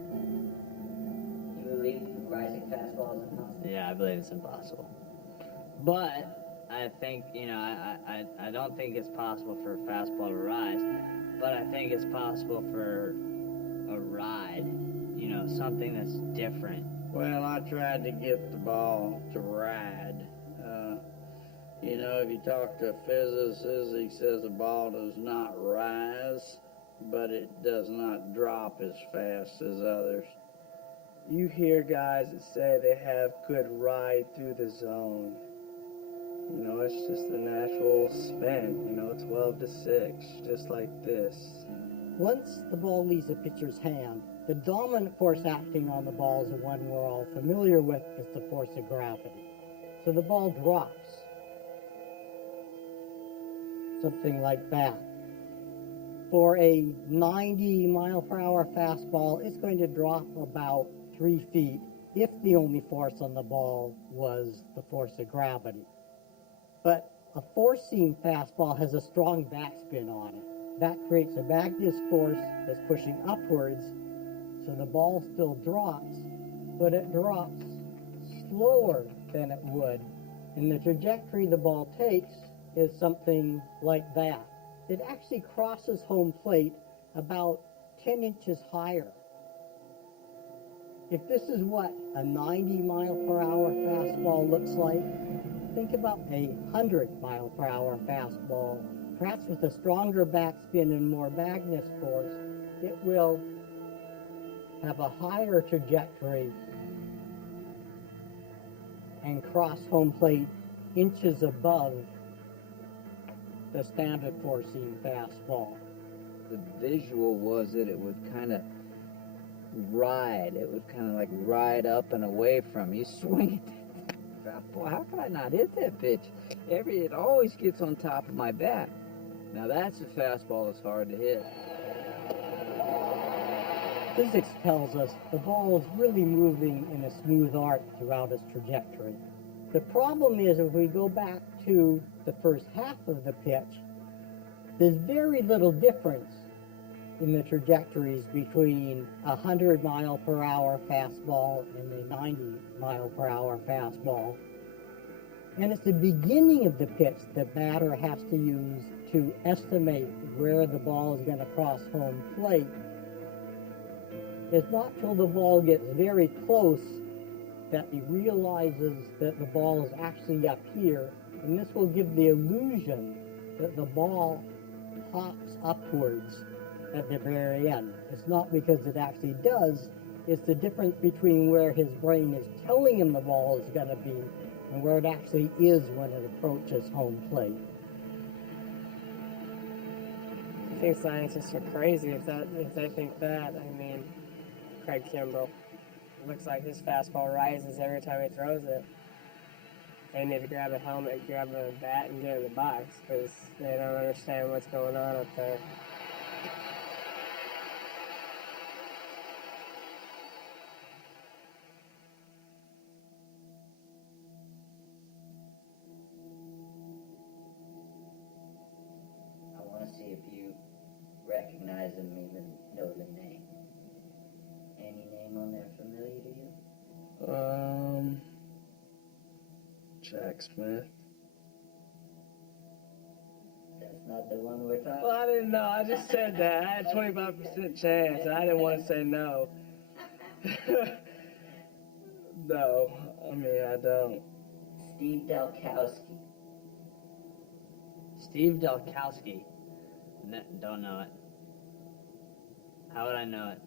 You believe rising fastball is impossible? Yeah, I believe it's impossible. But I think, I don't think it's possible for a fastball to rise, but I think it's possible for a ride, something that's different. Well, I tried to get the ball to ride. If you talk to a physicist, he says the ball does not rise, but it does not drop as fast as others. You hear guys that say they have good ride through the zone. It's just the natural spin, 12 to 6, just like this. Once the ball leaves the pitcher's hand, the dominant force acting on the ball is the one we're all familiar with, is the force of gravity. So the ball drops. Something like that. For a 90-mile-per-hour fastball, it's going to drop about 3 feet if the only force on the ball was the force of gravity. But a four-seam fastball has a strong backspin on it. That creates a magnetic force that's pushing upwards, so the ball still drops, but it drops slower than it would, and the trajectory the ball takes is something like that. It actually crosses home plate about 10 inches higher. If this is what a 90 mile per hour fastball looks like, think about a 100 mile per hour fastball. Perhaps with a stronger backspin and more magnet force, it will have a higher trajectory and cross home plate inches above the standard four-seam fastball. The visual was that it would kind of ride. It would kind of like ride up and away from you. Swing it. Boy, how could I not hit that pitch? It always gets on top of my bat. Now that's a fastball that's hard to hit. Physics tells us the ball is really moving in a smooth arc throughout its trajectory. The problem is if we go back to the first half of the pitch, there's very little difference in the trajectories between a 100 mile per hour fastball and a 90 mile per hour fastball. And it's the beginning of the pitch the batter has to use to estimate where the ball is going to cross home plate. It's not till the ball gets very close that he realizes that the ball is actually up here, and this will give the illusion that the ball pops upwards at the very end. It's not because it actually does, it's the difference between where his brain is telling him the ball is going to be and where it actually is when it approaches home plate. I think scientists are crazy if they think that. I mean, Craig Kimbrell. Looks like his fastball rises every time he throws it. They need to grab a helmet, grab a bat, and get in the box because they don't understand what's going on up there. I want to see if you recognize him, even know the name. Any name on there familiar to you? Jack Smith. That's not the one we're talking about. Well, I didn't know. I just said that. I had a 25% chance. I didn't want to say no. No, I mean, I don't. Steve Dalkowski. Steve Dalkowski. Don't know it. How would I know it?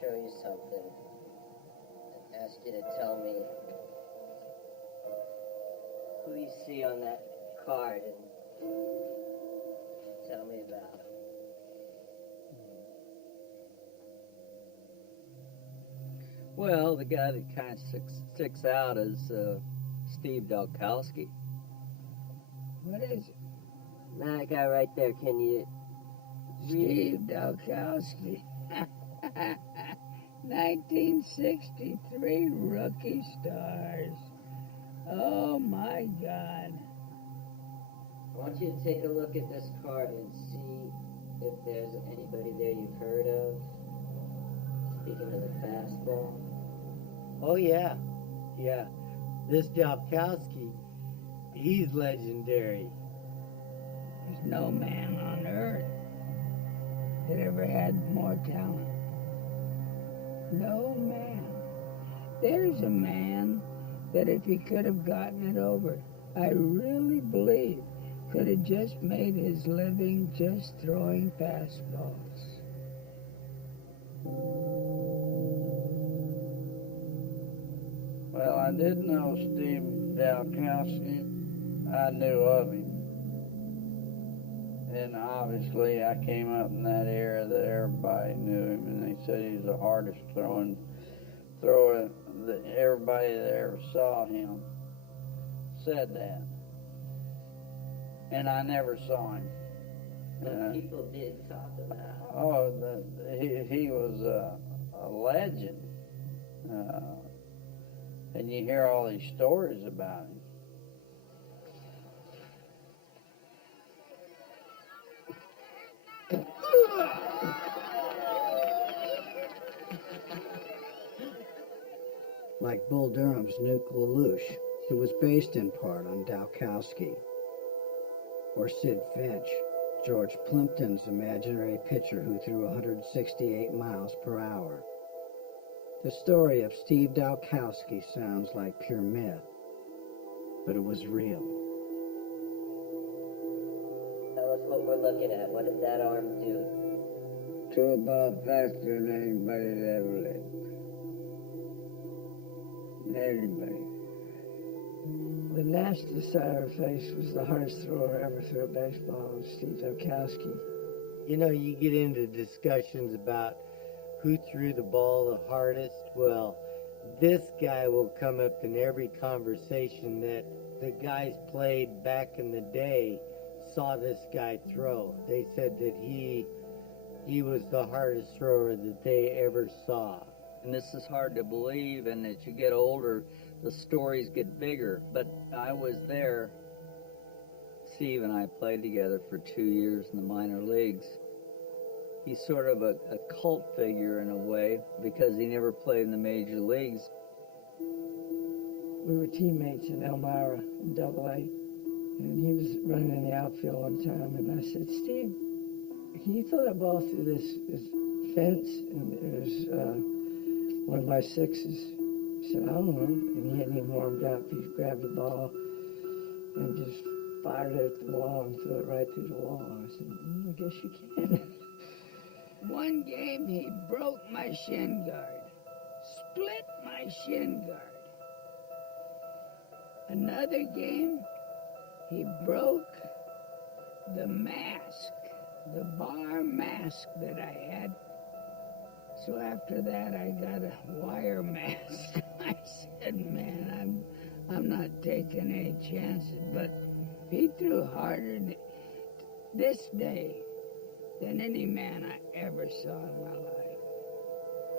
Show you something and ask you to tell me who you see on that card and tell me about him. Well, the guy that kind of sticks out is Steve Dalkowski. What is it? That guy right there, can you Steve Dalkowski. 1963 Rookie Stars. Oh my God. I want you to take a look at this card and see if there's anybody there you've heard of. Speaking of the fastball. Oh, yeah. Yeah. This Jalkowski, he's legendary. There's no man on earth that ever had more talent. No man. There's a man that if he could have gotten it over, I really believe could have just made his living just throwing fastballs. Well, I did know Steve Dalkowski. I knew of him. And obviously I came up in that era that everybody knew him, and they said he's the hardest throwing that everybody that ever saw him said that. And I never saw him. But people did talk about him. Oh, he was a legend. And you hear all these stories about him. Like Bull Durham's Nuke LaLoosh, who was based in part on Dowkowski. Or Sid Finch, George Plimpton's imaginary pitcher who threw 168 miles per hour. The story of Steve Dowkowski sounds like pure myth, but it was real. Tell us what we're looking at. What did that arm do? Threw a ball faster than anybody's ever lived. Anybody. The nastiest I ever faced was the hardest thrower ever threw a baseball, was Steve Dowkowski. You know, you get into discussions about who threw the ball the hardest. Well, this guy will come up in every conversation that the guys played back in the day saw this guy throw. They said that he was the hardest thrower that they ever saw. And this is hard to believe, and as you get older, the stories get bigger. But I was there. Steve and I played together for 2 years in the minor leagues. He's sort of a cult figure in a way because he never played in the major leagues. We were teammates in Elmira in AA, and he was running in the outfield one time, and I said, Steve, can you throw that ball through this fence? And it was one of my sixes. He said, I don't know. And he hadn't even warmed up. He grabbed the ball and just fired it at the wall and threw it right through the wall. I said, I guess you can. One game, he broke my shin guard, split my shin guard. Another game, he broke the mask, the bar mask that I had. So after that, I got a wire mask. I said, man, I'm not taking any chances. But he threw harder this day than any man I ever saw in my life.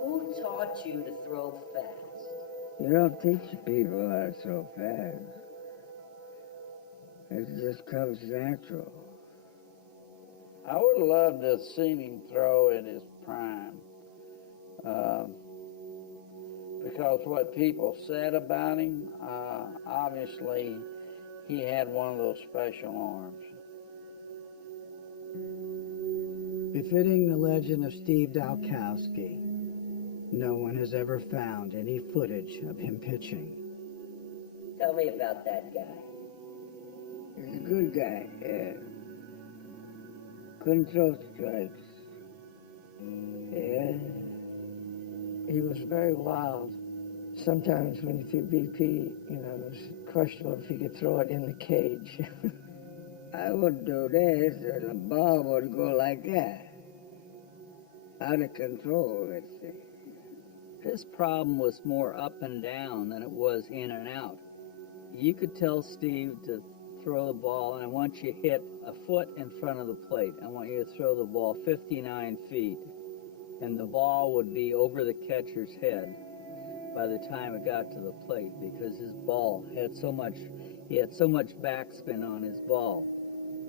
Who taught you to throw fast? You don't teach people how to throw fast. It just comes natural. I would love to have seen him throw at his prime. Because what people said about him, obviously he had one of those special arms. Befitting the legend of Steve Dowkowski, no one has ever found any footage of him pitching. Tell me about that guy. He's a good guy, yeah. Couldn't throw strikes. Yeah. He was very wild. Sometimes when he threw BP, it was questionable if he could throw it in the cage. I would do this, and the ball would go like that. Out of control, let's see. His problem was more up and down than it was in and out. You could tell Steve to throw the ball, and I want you to hit a foot in front of the plate. I want you to throw the ball 59 feet, and the ball would be over the catcher's head by the time it got to the plate because his ball had so much backspin on his ball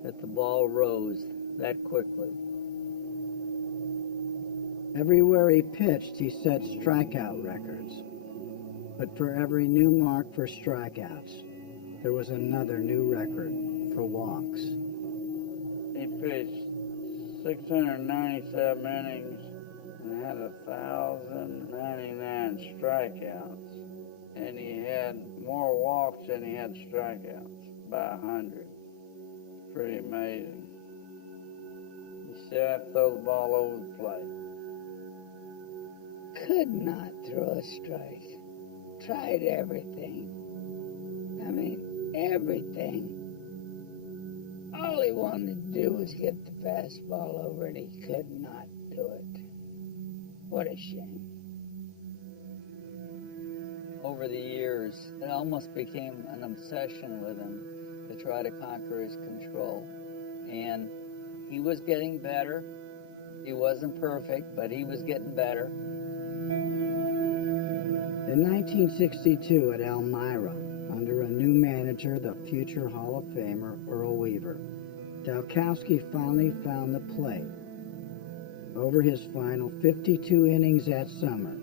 that the ball rose that quickly. Everywhere he pitched, he set strikeout records. But for every new mark for strikeouts, there was another new record for walks. He pitched 697 innings and had 1,099 strikeouts. And he had more walks than he had strikeouts by 100. Pretty amazing. He still had to throw the ball over the plate. Could not throw a strike. Tried everything. I mean, everything. All he wanted to do was get the fastball over, and he could not do it. What a shame. over the years, it almost became an obsession with him to try to conquer his control. And he was getting better. He wasn't perfect, but he was getting better. In 1962 at Elmira, under a new manager, the future Hall of Famer Earl Weaver, Dalkowski finally found the plate. Over his final 52 innings that summer,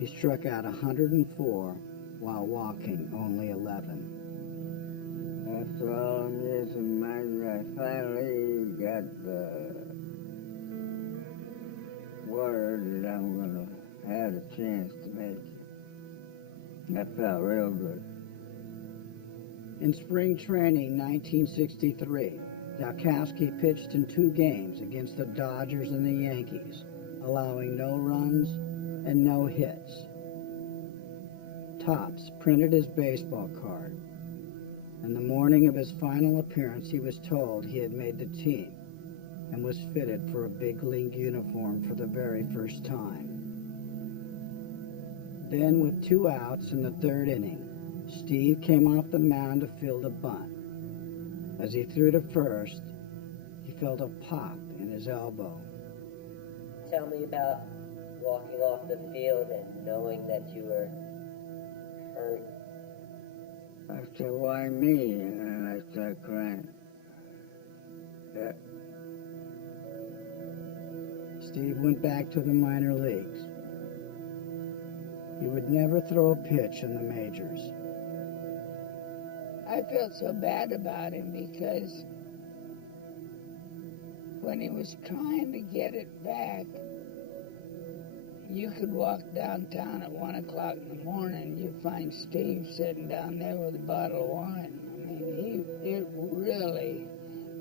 he struck out 104 while walking only 11. After all them years in Madrid, I finally got the word that I'm going to have a chance to make it. That felt real good. In spring training 1963, Dalkowski pitched in 2 games against the Dodgers and the Yankees, allowing no runs and no hits. Topps printed his baseball card, and the morning of his final appearance he was told he had made the team and was fitted for a big league uniform for the very first time. Then, with 2 outs in the 3rd inning, Steve came off the mound to field a bunt. As he threw to first, he felt a pop in his elbow. Tell me about walking off the field and knowing that you were hurt. I said, why me? And I started crying. Yeah. Steve went back to the minor leagues. He would never throw a pitch in the majors. I felt so bad about him because when he was trying to get it back, you could walk downtown at 1 o'clock in the morning, you'd find Steve sitting down there with a bottle of wine. I mean, it really,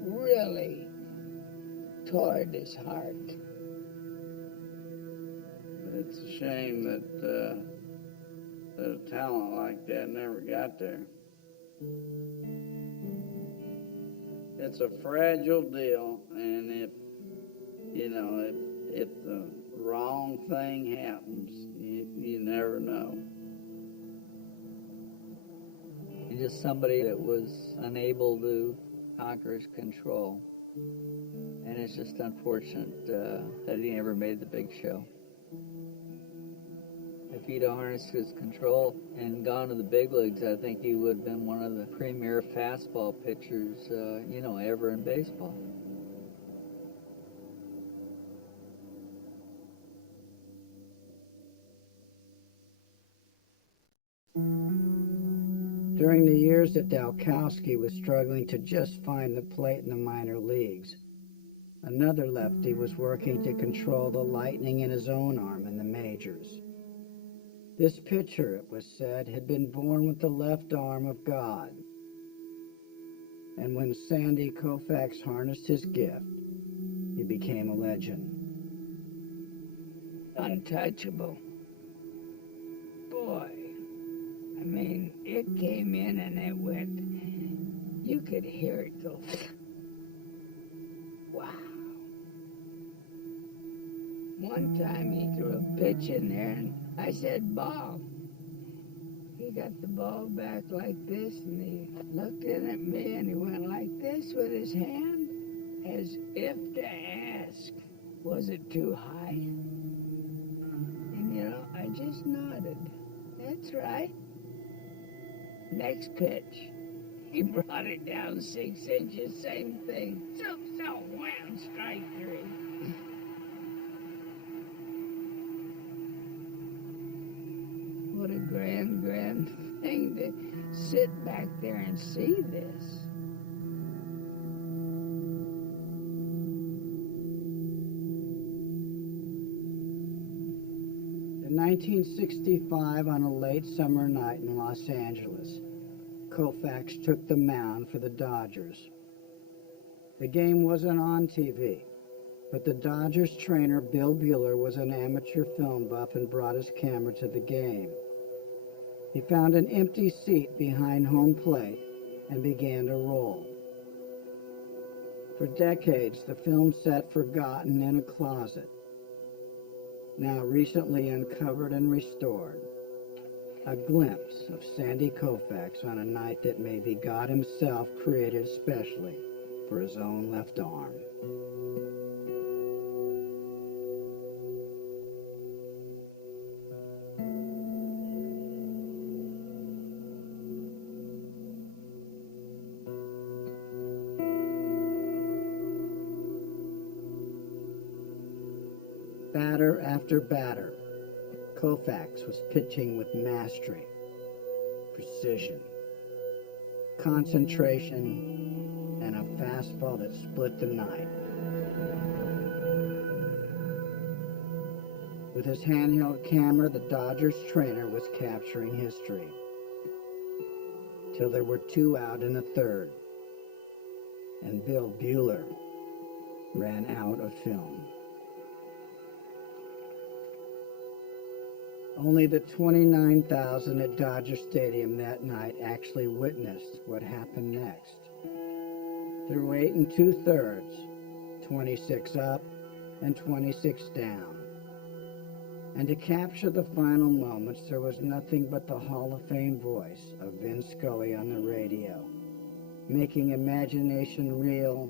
really tore at his heart. It's a shame that a talent like that never got there. It's a fragile deal, and if the wrong thing happens, you never know. He's just somebody that was unable to conquer his control. And it's just unfortunate that he never made the big show. If he'd harnessed his control and gone to the big leagues, I think he would have been one of the premier fastball pitchers, ever in baseball. During the years that Dalkowski was struggling to just find the plate in the minor leagues, another lefty was working to control the lightning in his own arm in the majors. This pitcher, it was said, had been born with the left arm of God. And when Sandy Koufax harnessed his gift, he became a legend. Untouchable. Boy, I mean, it came in and it went, you could hear it go, wow. One time he threw a pitch in there and I said, ball. He got the ball back like this and he looked in at me and he went like this with his hand as if to ask, was it too high? And I just nodded. That's right. Next pitch, he brought it down 6 inches, same thing. So wham, strike 3. What a grand thing to sit back there and see this. In 1965, on a late summer night in Los Angeles, Koufax took the mound for the Dodgers. The game wasn't on TV, but the Dodgers trainer Bill Bueller was an amateur film buff and brought his camera to the game. He found an empty seat behind home plate and began to roll. For decades, the film sat forgotten in a closet, now recently uncovered and restored. A glimpse of Sandy Koufax on a night that maybe God himself created especially for his own left arm. Batter after batter, Koufax was pitching with mastery, precision, concentration, and a fastball that split the night. With his handheld camera, the Dodgers trainer was capturing history. Till there were 2 out in the third, and Bill Bueller ran out of film. Only the 29,000 at Dodger Stadium that night actually witnessed what happened next. Through 8 2/3, 26 up and 26 down. And to capture the final moments, there was nothing but the Hall of Fame voice of Vin Scully on the radio, making imagination real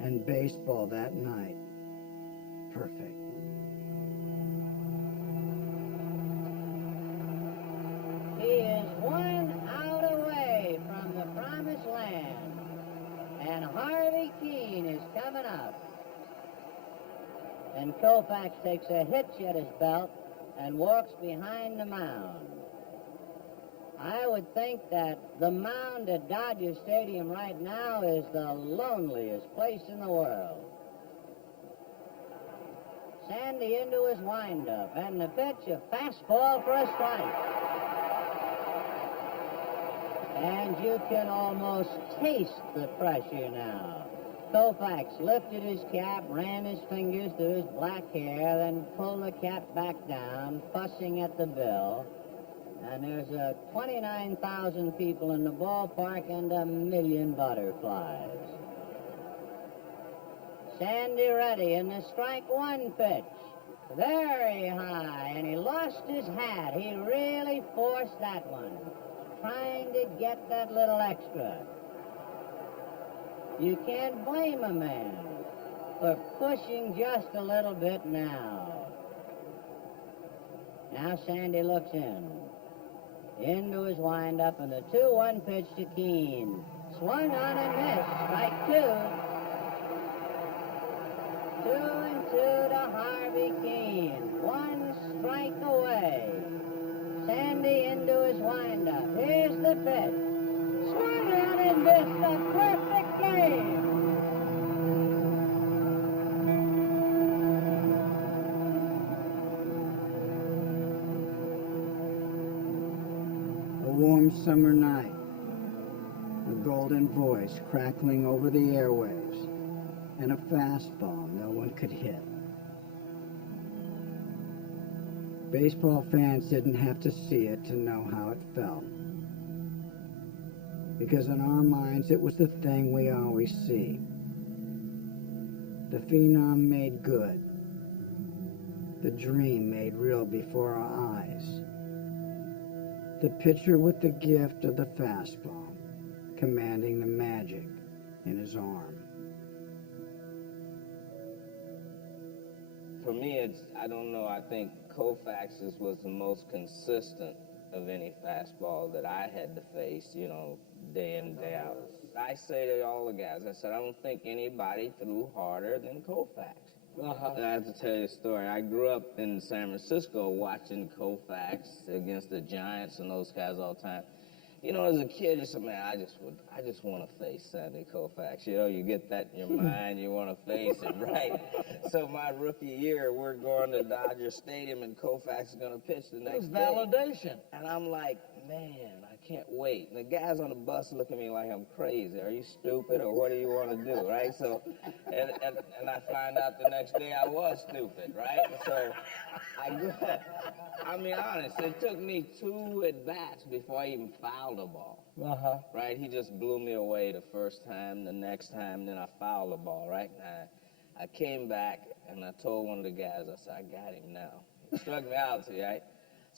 and baseball that night perfect. He is 1 out away from the promised land, and Harvey Keene is coming up. And Koufax takes a hitch at his belt and walks behind the mound. I would think that the mound at Dodger Stadium right now is the loneliest place in the world. Sandy into his windup, and the pitch, a fastball for a strike. And you can almost taste the pressure now. Koufax lifted his cap, ran his fingers through his black hair, then pulled the cap back down, fussing at the bill. And there's 29,000 people in the ballpark and 1,000,000 butterflies. Sandy ready in the strike one pitch. Very high, and he lost his hat. He really forced that one, trying to get that little extra. You can't blame a man for pushing just a little bit now. Now Sandy looks into his windup, and the 2-1 pitch to Keene. Swung on and missed. Strike 2. 2-2 to Harvey Keene. 1 strike away. Sandy into his windup. Here's the pitch. Swung on and missed. A perfect game. A warm summer night, a golden voice crackling over the airwaves, and a fastball no one could hit. Baseball fans didn't have to see it to know how it felt, because in our minds it was the thing we always see. The phenom made good, the dream made real before our eyes. The pitcher with the gift of the fastball, commanding the magic in his arm. For me, I don't know, I think Koufax's was the most consistent of any fastball that I had to face, day in, day out. I say to all the guys, I said, I don't think anybody threw harder than Koufax. I have to tell you a story. I grew up in San Francisco watching Koufax against the Giants and those guys all the time. As a kid, you said, man, I just want to face Sandy Koufax. You get that in your mind, you want to face him, right? So my rookie year, we're going to Dodger Stadium, and Koufax is going to pitch the next day. Validation. And I'm like, man, I can't wait. And the guys on the bus look at me like I'm crazy. Are you stupid, or what do you want to do, right? So, and I find out the next day I was stupid, right? So I mean, honest, it took me 2 at-bats before I even fouled a ball. Right? He just blew me away the first time, the next time, then I fouled the ball, right? I came back, and I told one of the guys, I said, I got him now. He struck me out, see, right?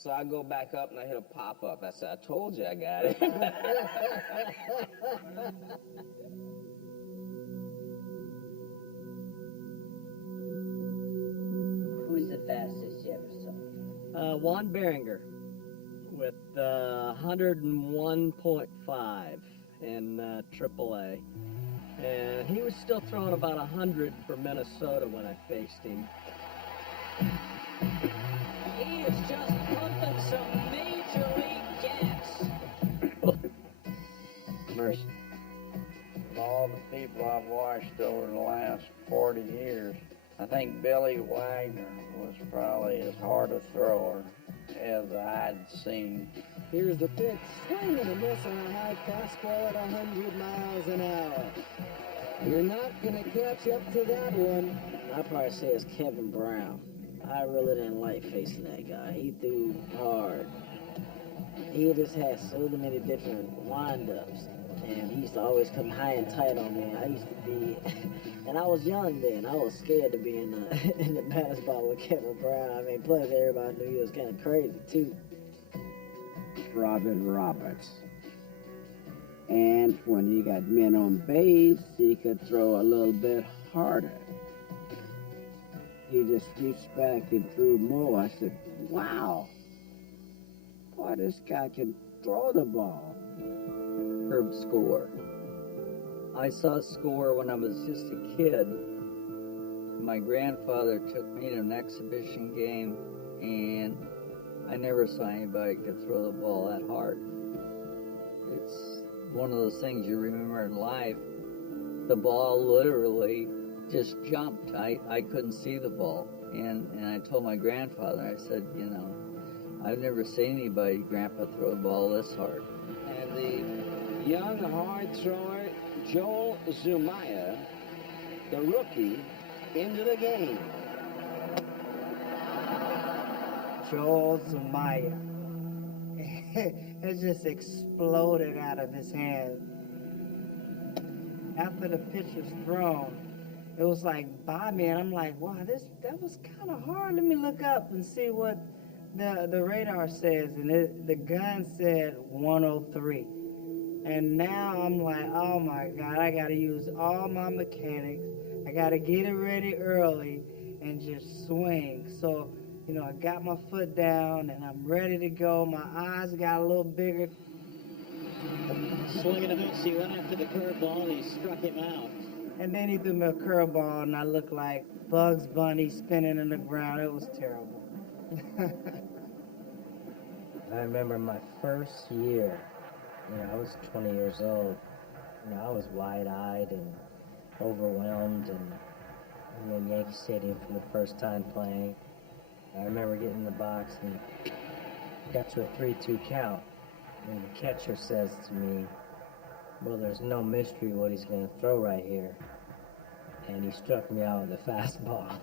So I go back up and I hit a pop-up. I said, I told you I got it. Who's the fastest you ever saw? Juan Behringer with 101.5 in AAA. And he was still throwing about 100 for Minnesota when I faced him. He is just pumping some major league gas. Mercy. Of all the people I've watched over the last 40 years, I think Billy Wagner was probably as hard a thrower as I'd seen. Here's the pitch, swing and a miss on a high fastball at 100 miles an hour. You're not going to catch up to that one. I'd probably say it's Kevin Brown. I really didn't like facing that guy. He threw hard. He just had so many different windups. And he used to always come high and tight on me. I used to be, and I was young then. I was scared to be in the batter's box with Kevin Brown. I mean, plus everybody knew he was kind of crazy too. Robin Roberts. And when he got men on base, he could throw a little bit harder. He just reached back and threw more. I said, wow, boy, this guy can throw the ball. Herb Score. I saw Score when I was just a kid. My grandfather took me to an exhibition game, and I never saw anybody could throw the ball that hard. It's one of those things you remember in life. The ball literally just jumped. I couldn't see the ball. And I told my grandfather, I said, you know, I've never seen anybody, Grandpa, throw the ball this hard. And the young hard thrower, Joel Zumaya, the rookie, into the game. Joel Zumaya. It just exploded out of his hand. After the pitch was thrown, it was like Bobby, and I'm like, wow, that was kind of hard. Let me look up and see what the radar says. And the gun said 103. And now I'm like, oh my God, I got to use all my mechanics. I got to get it ready early and just swing. So, you know, I got my foot down and I'm ready to go. My eyes got a little bigger. Swinging a miss, he went after the curveball and he struck him out. And then he threw me a curveball and I looked like Bugs Bunny spinning in the ground. It was terrible. I remember my first year, you know, I was 20 years old. You know, I was wide-eyed and overwhelmed and in Yankee Stadium for the first time playing. I remember getting in the box and got to a 3-2 count. And the catcher says to me, well, there's no mystery what he's going to throw right here. And he struck me out with a fastball.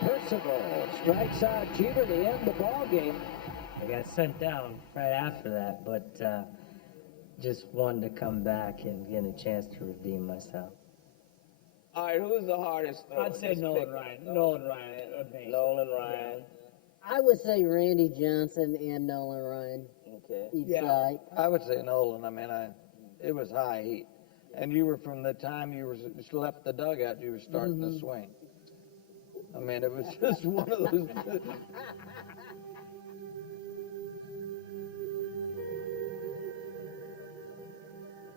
Percival strikes out Jeter to end the ball game. I got sent down right after that, but just wanted to come back and get a chance to redeem myself. All right, who's the hardest thrower? I'd say Nolan Ryan. Nolan Ryan. Nolan Ryan. I would say Randy Johnson and Nolan Ryan. Okay. Each side. I would say Nolan. I mean, it was high heat. And you were from the time you left the dugout, you were starting to swing. I mean, it was just one of those.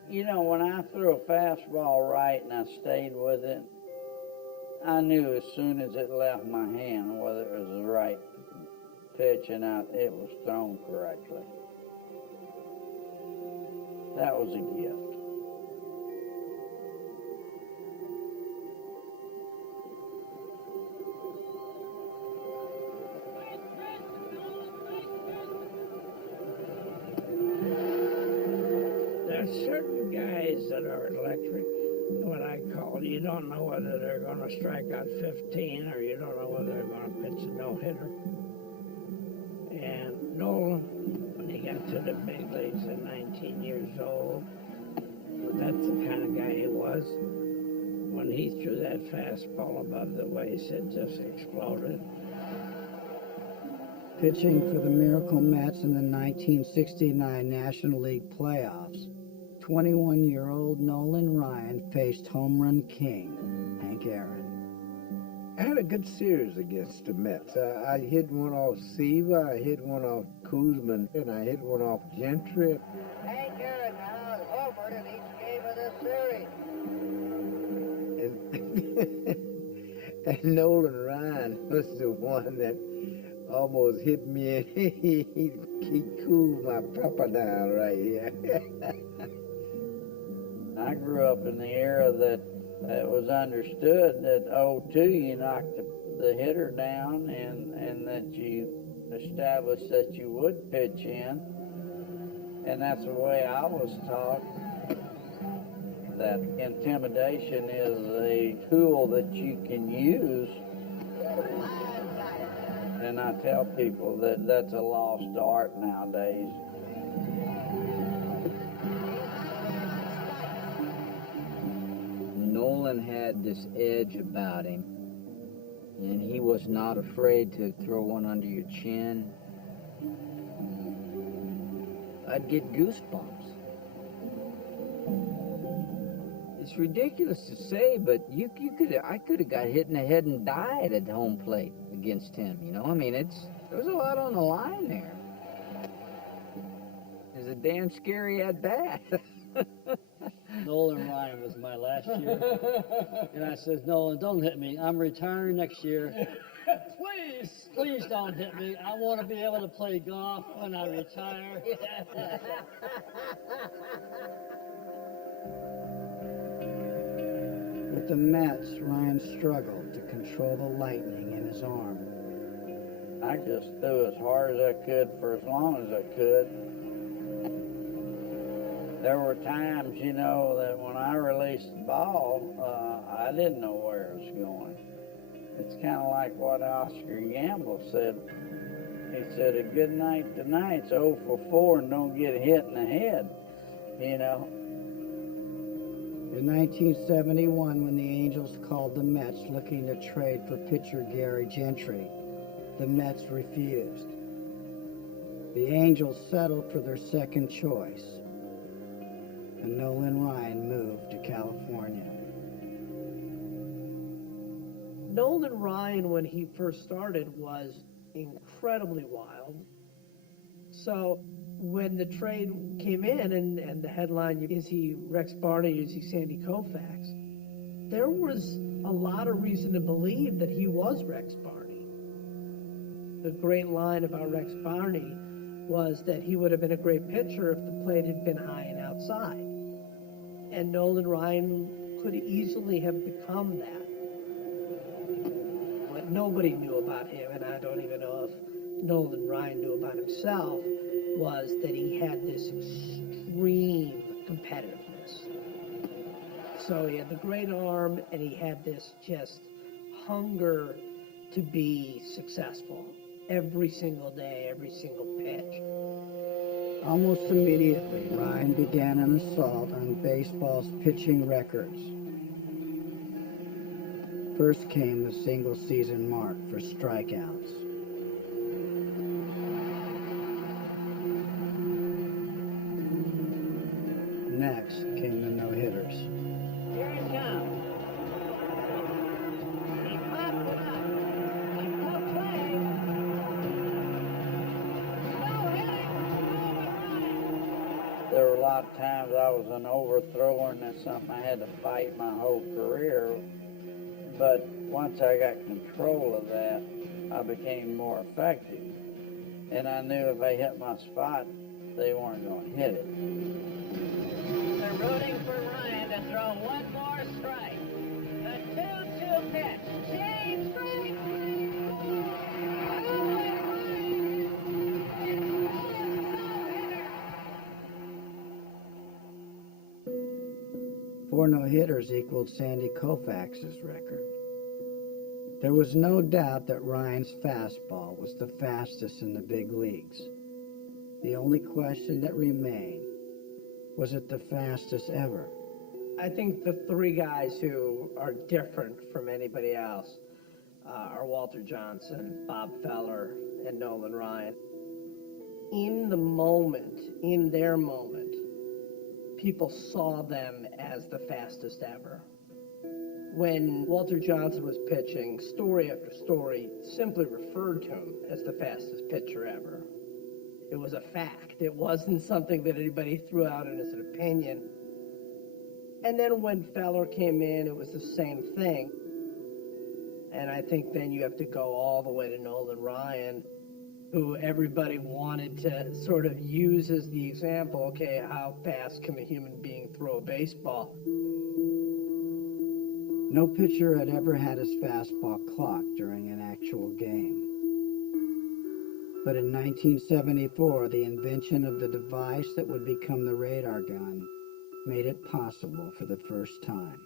You know, when I threw a fastball right and I stayed with it, I knew as soon as it left my hand whether it was the right pitch or not, it was thrown correctly. That was a gift. There's certain guys that are electric, what I call, you don't know whether they're going to strike out 15 or you don't know whether they're going to pitch a no-hitter. And Nolan, when he got to the big leagues at 19 years old, that's the kind of guy he was. When he threw that fastball above the waist, it just exploded. Pitching for the Miracle Mets in the 1969 National League playoffs, 21-year-old Nolan Ryan faced home run king Hank Aaron. I had a good series against the Mets. I hit one off Seaver, I hit one off Kuzman, and I hit one off Gentry. Hank Aaron now has homered in each game of this series. And Nolan Ryan was the one that almost hit me, and he cooled my papa down right here. I grew up in the era that it was understood that 0-2 you knocked the hitter down and that you established that you would pitch in. And that's the way I was taught, that intimidation is a tool that you can use. And I tell people that that's a lost art nowadays. Nolan had this edge about him, and he was not afraid to throw one under your chin. I'd get goosebumps. It's ridiculous to say, but I could have got hit in the head and died at home plate against him. You know, I mean, there was a lot on the line there. It was a damn scary at bat. Nolan Ryan was my last year. And I says, Nolan, don't hit me. I'm retiring next year. Please don't hit me. I want to be able to play golf when I retire. With the Mets, Ryan struggled to control the lightning in his arm. I just threw as hard as I could for as long as I could. There were times, you know, that when I released the ball, I didn't know where it was going. It's kind of like what Oscar Gamble said. He said, a good night tonight's 0 for 4 and don't get hit in the head, you know. In 1971, when the Angels called the Mets looking to trade for pitcher Gary Gentry, the Mets refused. The Angels settled for their second choice, and Nolan Ryan moved to California. Nolan Ryan, when he first started, was incredibly wild. So when the trade came in and the headline, is he Rex Barney, is he Sandy Koufax, there was a lot of reason to believe that he was Rex Barney. The great line about Rex Barney was that he would have been a great pitcher if the plate had been high and outside. And Nolan Ryan could easily have become that. What nobody knew about him, and I don't even know if Nolan Ryan knew about himself, was that he had this extreme competitiveness. So he had the great arm, and he had this just hunger to be successful every single day, every single pitch. Almost immediately, Ryan began an assault on baseball's pitching records. First came the single-season mark for strikeouts. Next came the no-hitters. Here it comes. He popped it up. There's no play. No hitting. There were a lot of times I was an overthrower, and that's something I had to fight my whole career. But once I got control of that, I became more effective. And I knew if I hit my spot, they weren't going to hit it. They're rooting for Ryan to throw one more strike. The 2-2 pitch. James strike. Four no-hitters equaled Sandy Koufax's record. There was no doubt that Ryan's fastball was the fastest in the big leagues. The only question that remained, was it the fastest ever? I think the three guys who are different from anybody else are Walter Johnson, Bob Feller, and Nolan Ryan. In the moment, in their moment, people saw them as the fastest ever. When Walter Johnson was pitching, story after story simply referred to him as the fastest pitcher ever. It was a fact. It wasn't something that anybody threw out as an opinion. And then when Feller came in, it was the same thing. And I think then you have to go all the way to Nolan Ryan, who everybody wanted to sort of use as the example. Okay, how fast can a human being throw a baseball? No pitcher had ever had his fastball clocked during an actual game. But in 1974, the invention of the device that would become the radar gun made it possible for the first time.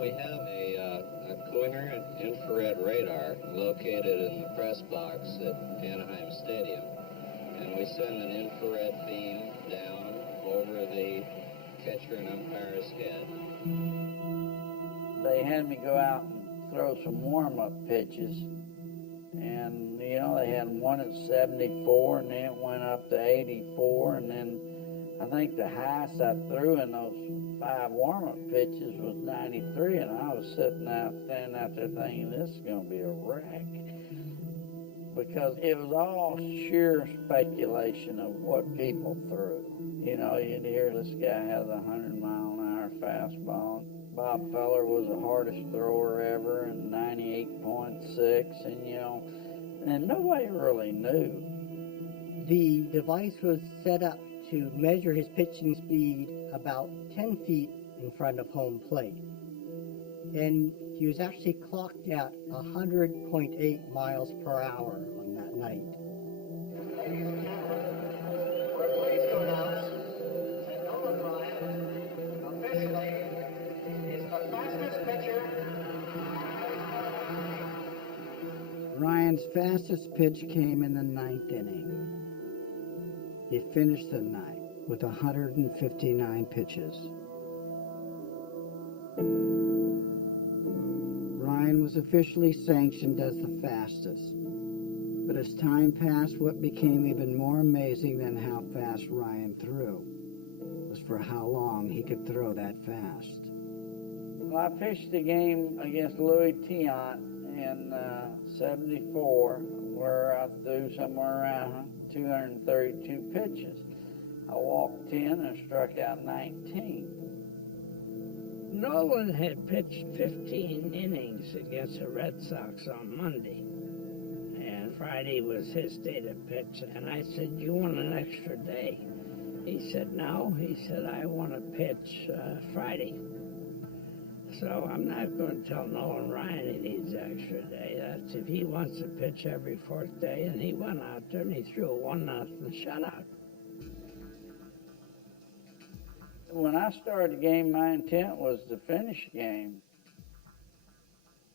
We have a coherent infrared radar located in the press box at Anaheim Stadium, and we send an infrared beam down over the catcher and umpire's head. They had me go out and throw some warm-up pitches, and you know, they had one at 74, and then it went up to 84, and then I think the highest I threw in those 5 warm-up pitches was 93, and I was standing out there thinking, this is going to be a wreck. Because it was all sheer speculation of what people threw. You know, you'd hear this guy has a 100-mile-an-hour fastball. Bob Feller was the hardest thrower ever, and 98.6, and you know, and nobody really knew. The device was set up to measure his pitching speed about 10 feet in front of home plate. And he was actually clocked at 100.8 miles per hour on that night. We're pleased to announce that Nolan Ryan officially is the fastest pitcher. Ryan's fastest pitch came in the 9th inning. He finished the night with 159 pitches. Ryan was officially sanctioned as the fastest, but as time passed, what became even more amazing than how fast Ryan threw was for how long he could throw that fast. Well, I pitched a game against Louis Tiant in 74, where I threw somewhere around 232 pitches. I walked 10 and struck out 19. Nolan had pitched 15 innings against the Red Sox on Monday, and Friday was his day to pitch, and I said, you want an extra day? He said, no. He said, I want to pitch Friday. So I'm not going to tell Nolan Ryan he needs an extra day. That's if he wants to pitch every 4th day, and he went out there and he threw a 1-0 shutout. When I started the game, my intent was to finish the game.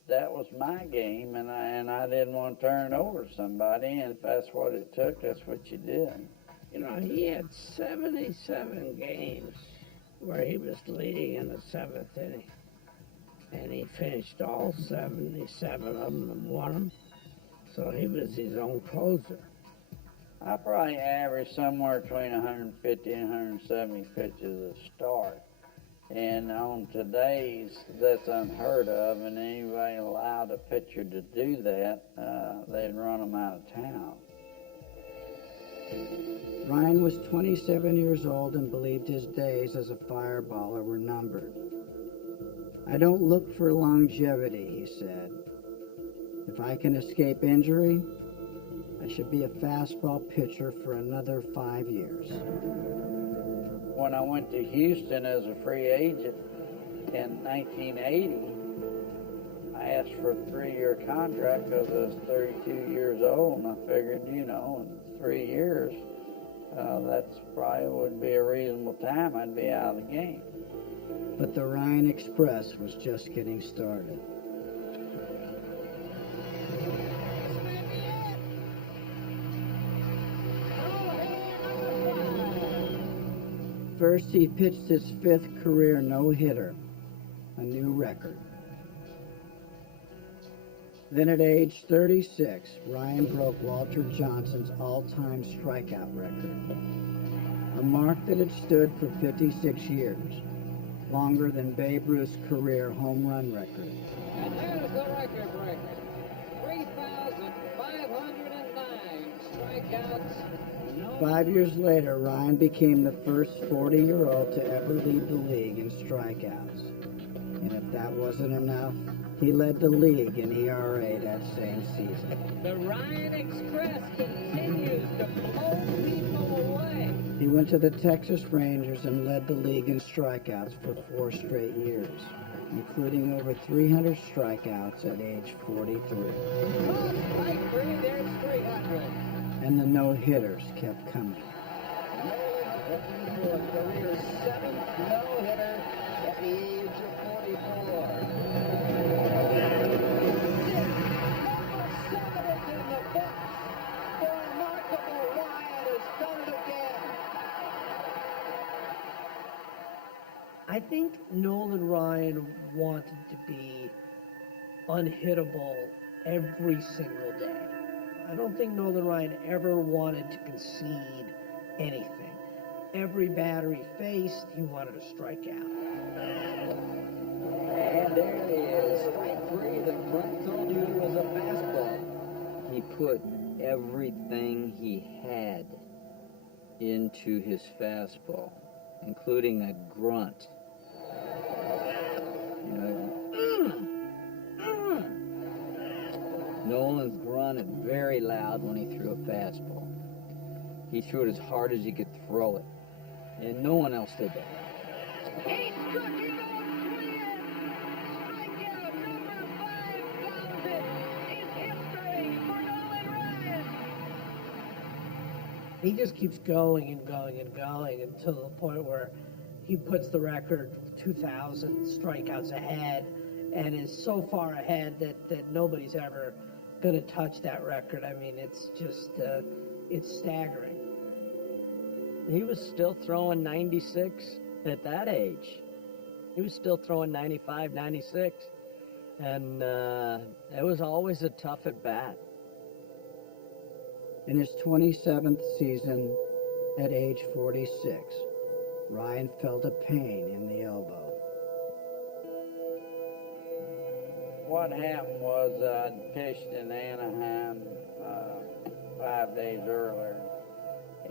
That was my game, and I didn't want to turn it over to somebody, and if that's what it took, that's what you did. You know, he had 77 games where he was leading in the 7th inning. And he finished all 77 of them and won them. So he was his own closer. I probably averaged somewhere between 150 and 170 pitches a start. And on today's, that's unheard of, and anybody allowed a pitcher to do that, they'd run them out of town. Ryan was 27 years old and believed his days as a fireballer were numbered. I don't look for longevity, he said. If I can escape injury, I should be a fastball pitcher for another 5 years. When I went to Houston as a free agent in 1980, I asked for a 3-year contract because I was 32 years old, and I figured, you know, in 3 years, that's probably would be a reasonable time I'd be out of the game. But the Ryan Express was just getting started. First, he pitched his 5th career no-hitter, a new record. Then at age 36, Ryan broke Walter Johnson's all-time strikeout record, a mark that had stood for 56 years, longer than Babe Ruth's career home run record. And there's the record breaker. 3,509 strikeouts. No. 5 years later, Ryan became the first 40-year-old to ever lead the league in strikeouts. And if that wasn't enough, he led the league in ERA that same season. The Ryan Express continues to blow people away. He went to the Texas Rangers and led the league in strikeouts for 4 straight years, including over 300 strikeouts at age 43. Strike three, there's 300. And the no-hitters kept coming. Looking for a career 7th no-hitter at the age of 44. I think Nolan Ryan wanted to be unhittable every single day. I don't think Nolan Ryan ever wanted to concede anything. Every batter he faced, he wanted to strike out. And there it is, strike three. The Grunt told you it was a fastball. He put everything he had into his fastball, including a grunt. Nolan's grunted very loud when he threw a fastball. He threw it as hard as he could throw it, and no one else did that. He struck it on swing. Strikeout number 5,000 is history for Nolan Ryan. He just keeps going and going and going until the point where he puts the record 2,000 strikeouts ahead and is so far ahead that nobody's ever going to touch that record. I mean, it's just, it's staggering. He was still throwing 96 at that age. He was still throwing 95, 96. And it was always a tough at bat. In his 27th season, at age 46, Ryan felt a pain in the elbow. What happened was I'd pitched in Anaheim 5 days earlier,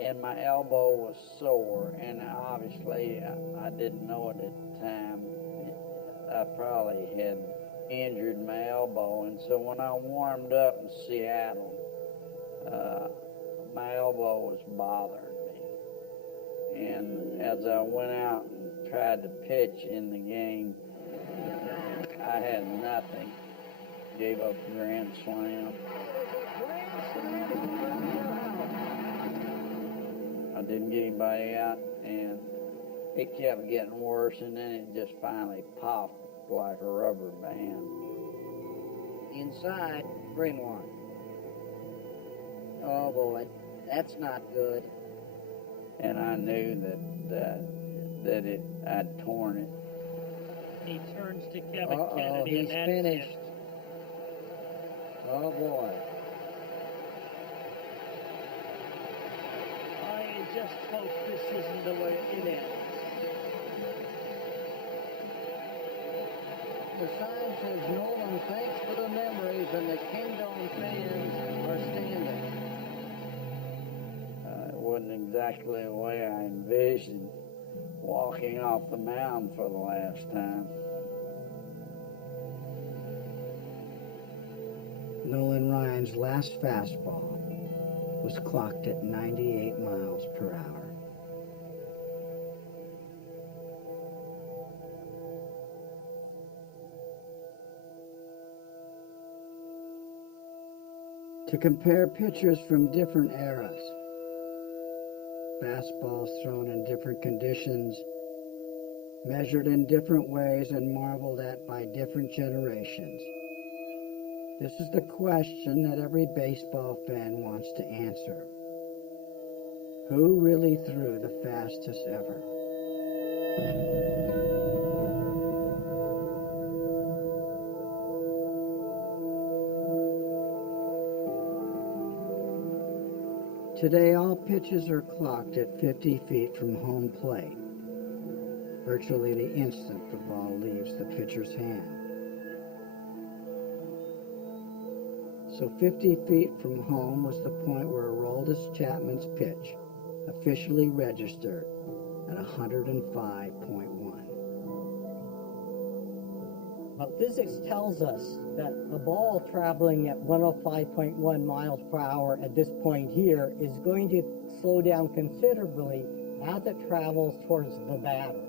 and my elbow was sore, and obviously I didn't know it at the time. I probably had injured my elbow, and so when I warmed up in Seattle, my elbow was bothering me. And as I went out and tried to pitch in the game, I had nothing. Gave up a grand slam. I didn't get anybody out, and it kept getting worse, and then it just finally popped like a rubber band. Inside, bring one. Oh boy, that's not good. And I knew that I'd torn it. He turns to Kevin Kennedy, He's and that's finished. it. Oh boy. I just hope this isn't the way it ends. The sign says, Nolan, thanks for the memories, and the Kingdom fans are standing. It wasn't exactly the way I envisioned walking off the mound for the last time. Nolan Ryan's last fastball was clocked at 98 miles per hour. To compare pitchers from different eras, fastballs thrown in different conditions, measured in different ways and marveled at by different generations. This is the question that every baseball fan wants to answer. Who really threw the fastest ever? Today, all pitches are clocked at 50 feet from home plate, virtually the instant the ball leaves the pitcher's hand. So 50 feet from home was the point where Aroldis Chapman's pitch officially registered at 105.1. But physics tells us that a ball traveling at 105.1 miles per hour at this point here is going to slow down considerably as it travels towards the batter.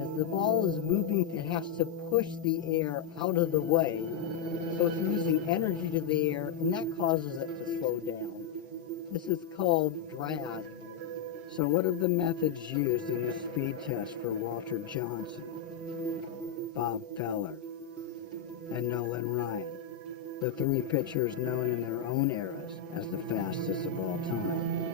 As the ball is moving, it has to push the air out of the way, so it's losing energy to the air, and that causes it to slow down. This is called drag. So what are the methods used in the speed test for Walter Johnson, Bob Feller, and Nolan Ryan, the three pitchers known in their own eras as the fastest of all time?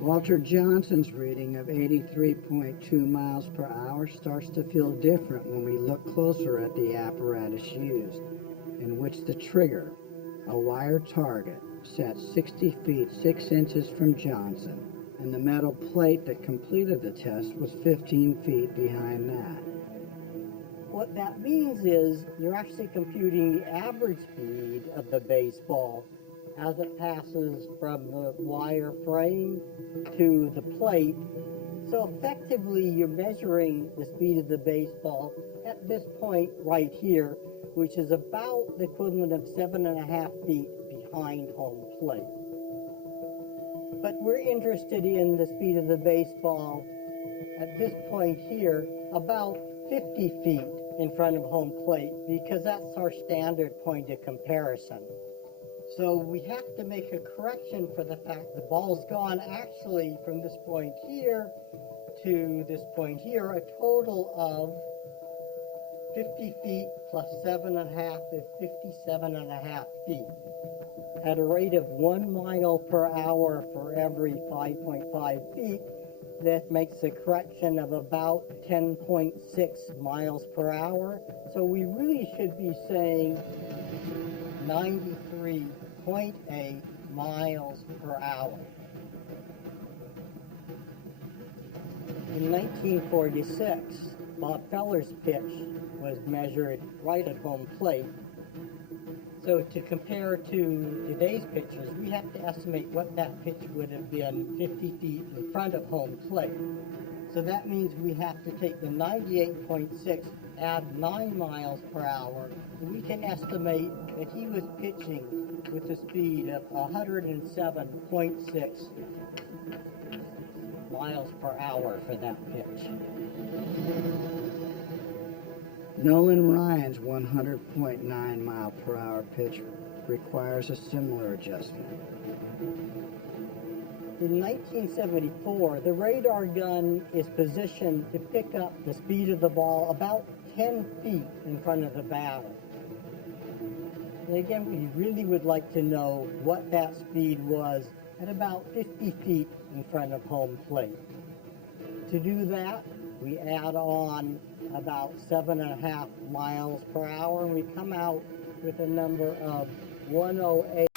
Walter Johnson's reading of 83.2 miles per hour starts to feel different when we look closer at the apparatus used, in which the trigger, a wire target, sat 60 feet 6 inches from Johnson, and the metal plate that completed the test was 15 feet behind that. What that means is you're actually computing the average speed of the baseball as it passes from the wire frame to the plate. So effectively, you're measuring the speed of the baseball at this point right here, which is about the equivalent of 7.5 feet behind home plate. But we're interested in the speed of the baseball at this point here, about 50 feet in front of home plate, because that's our standard point of comparison. So we have to make a correction for the fact the ball's gone actually from this point here to this point here, a total of 50 feet plus 7.5 is 57.5 feet. At a rate of 1 mile per hour for every 5.5 feet, that makes a correction of about 10.6 miles per hour. So we really should be saying 93.8 miles per hour. In 1946, Bob Feller's pitch was measured right at home plate. So to compare to today's pitches, we have to estimate what that pitch would have been 50 feet in front of home plate. So that means we have to take the 98.6, add 9 miles per hour, and we can estimate that he was pitching with a speed of 107.6 miles per hour for that pitch. Nolan Ryan's 100.9 mile per hour pitch requires a similar adjustment. In 1974, the radar gun is positioned to pick up the speed of the ball about 10 feet in front of the batter. And again, we really would like to know what that speed was at about 50 feet in front of home plate. To do that, we add on about 7.5 miles per hour, and we come out with a number of 108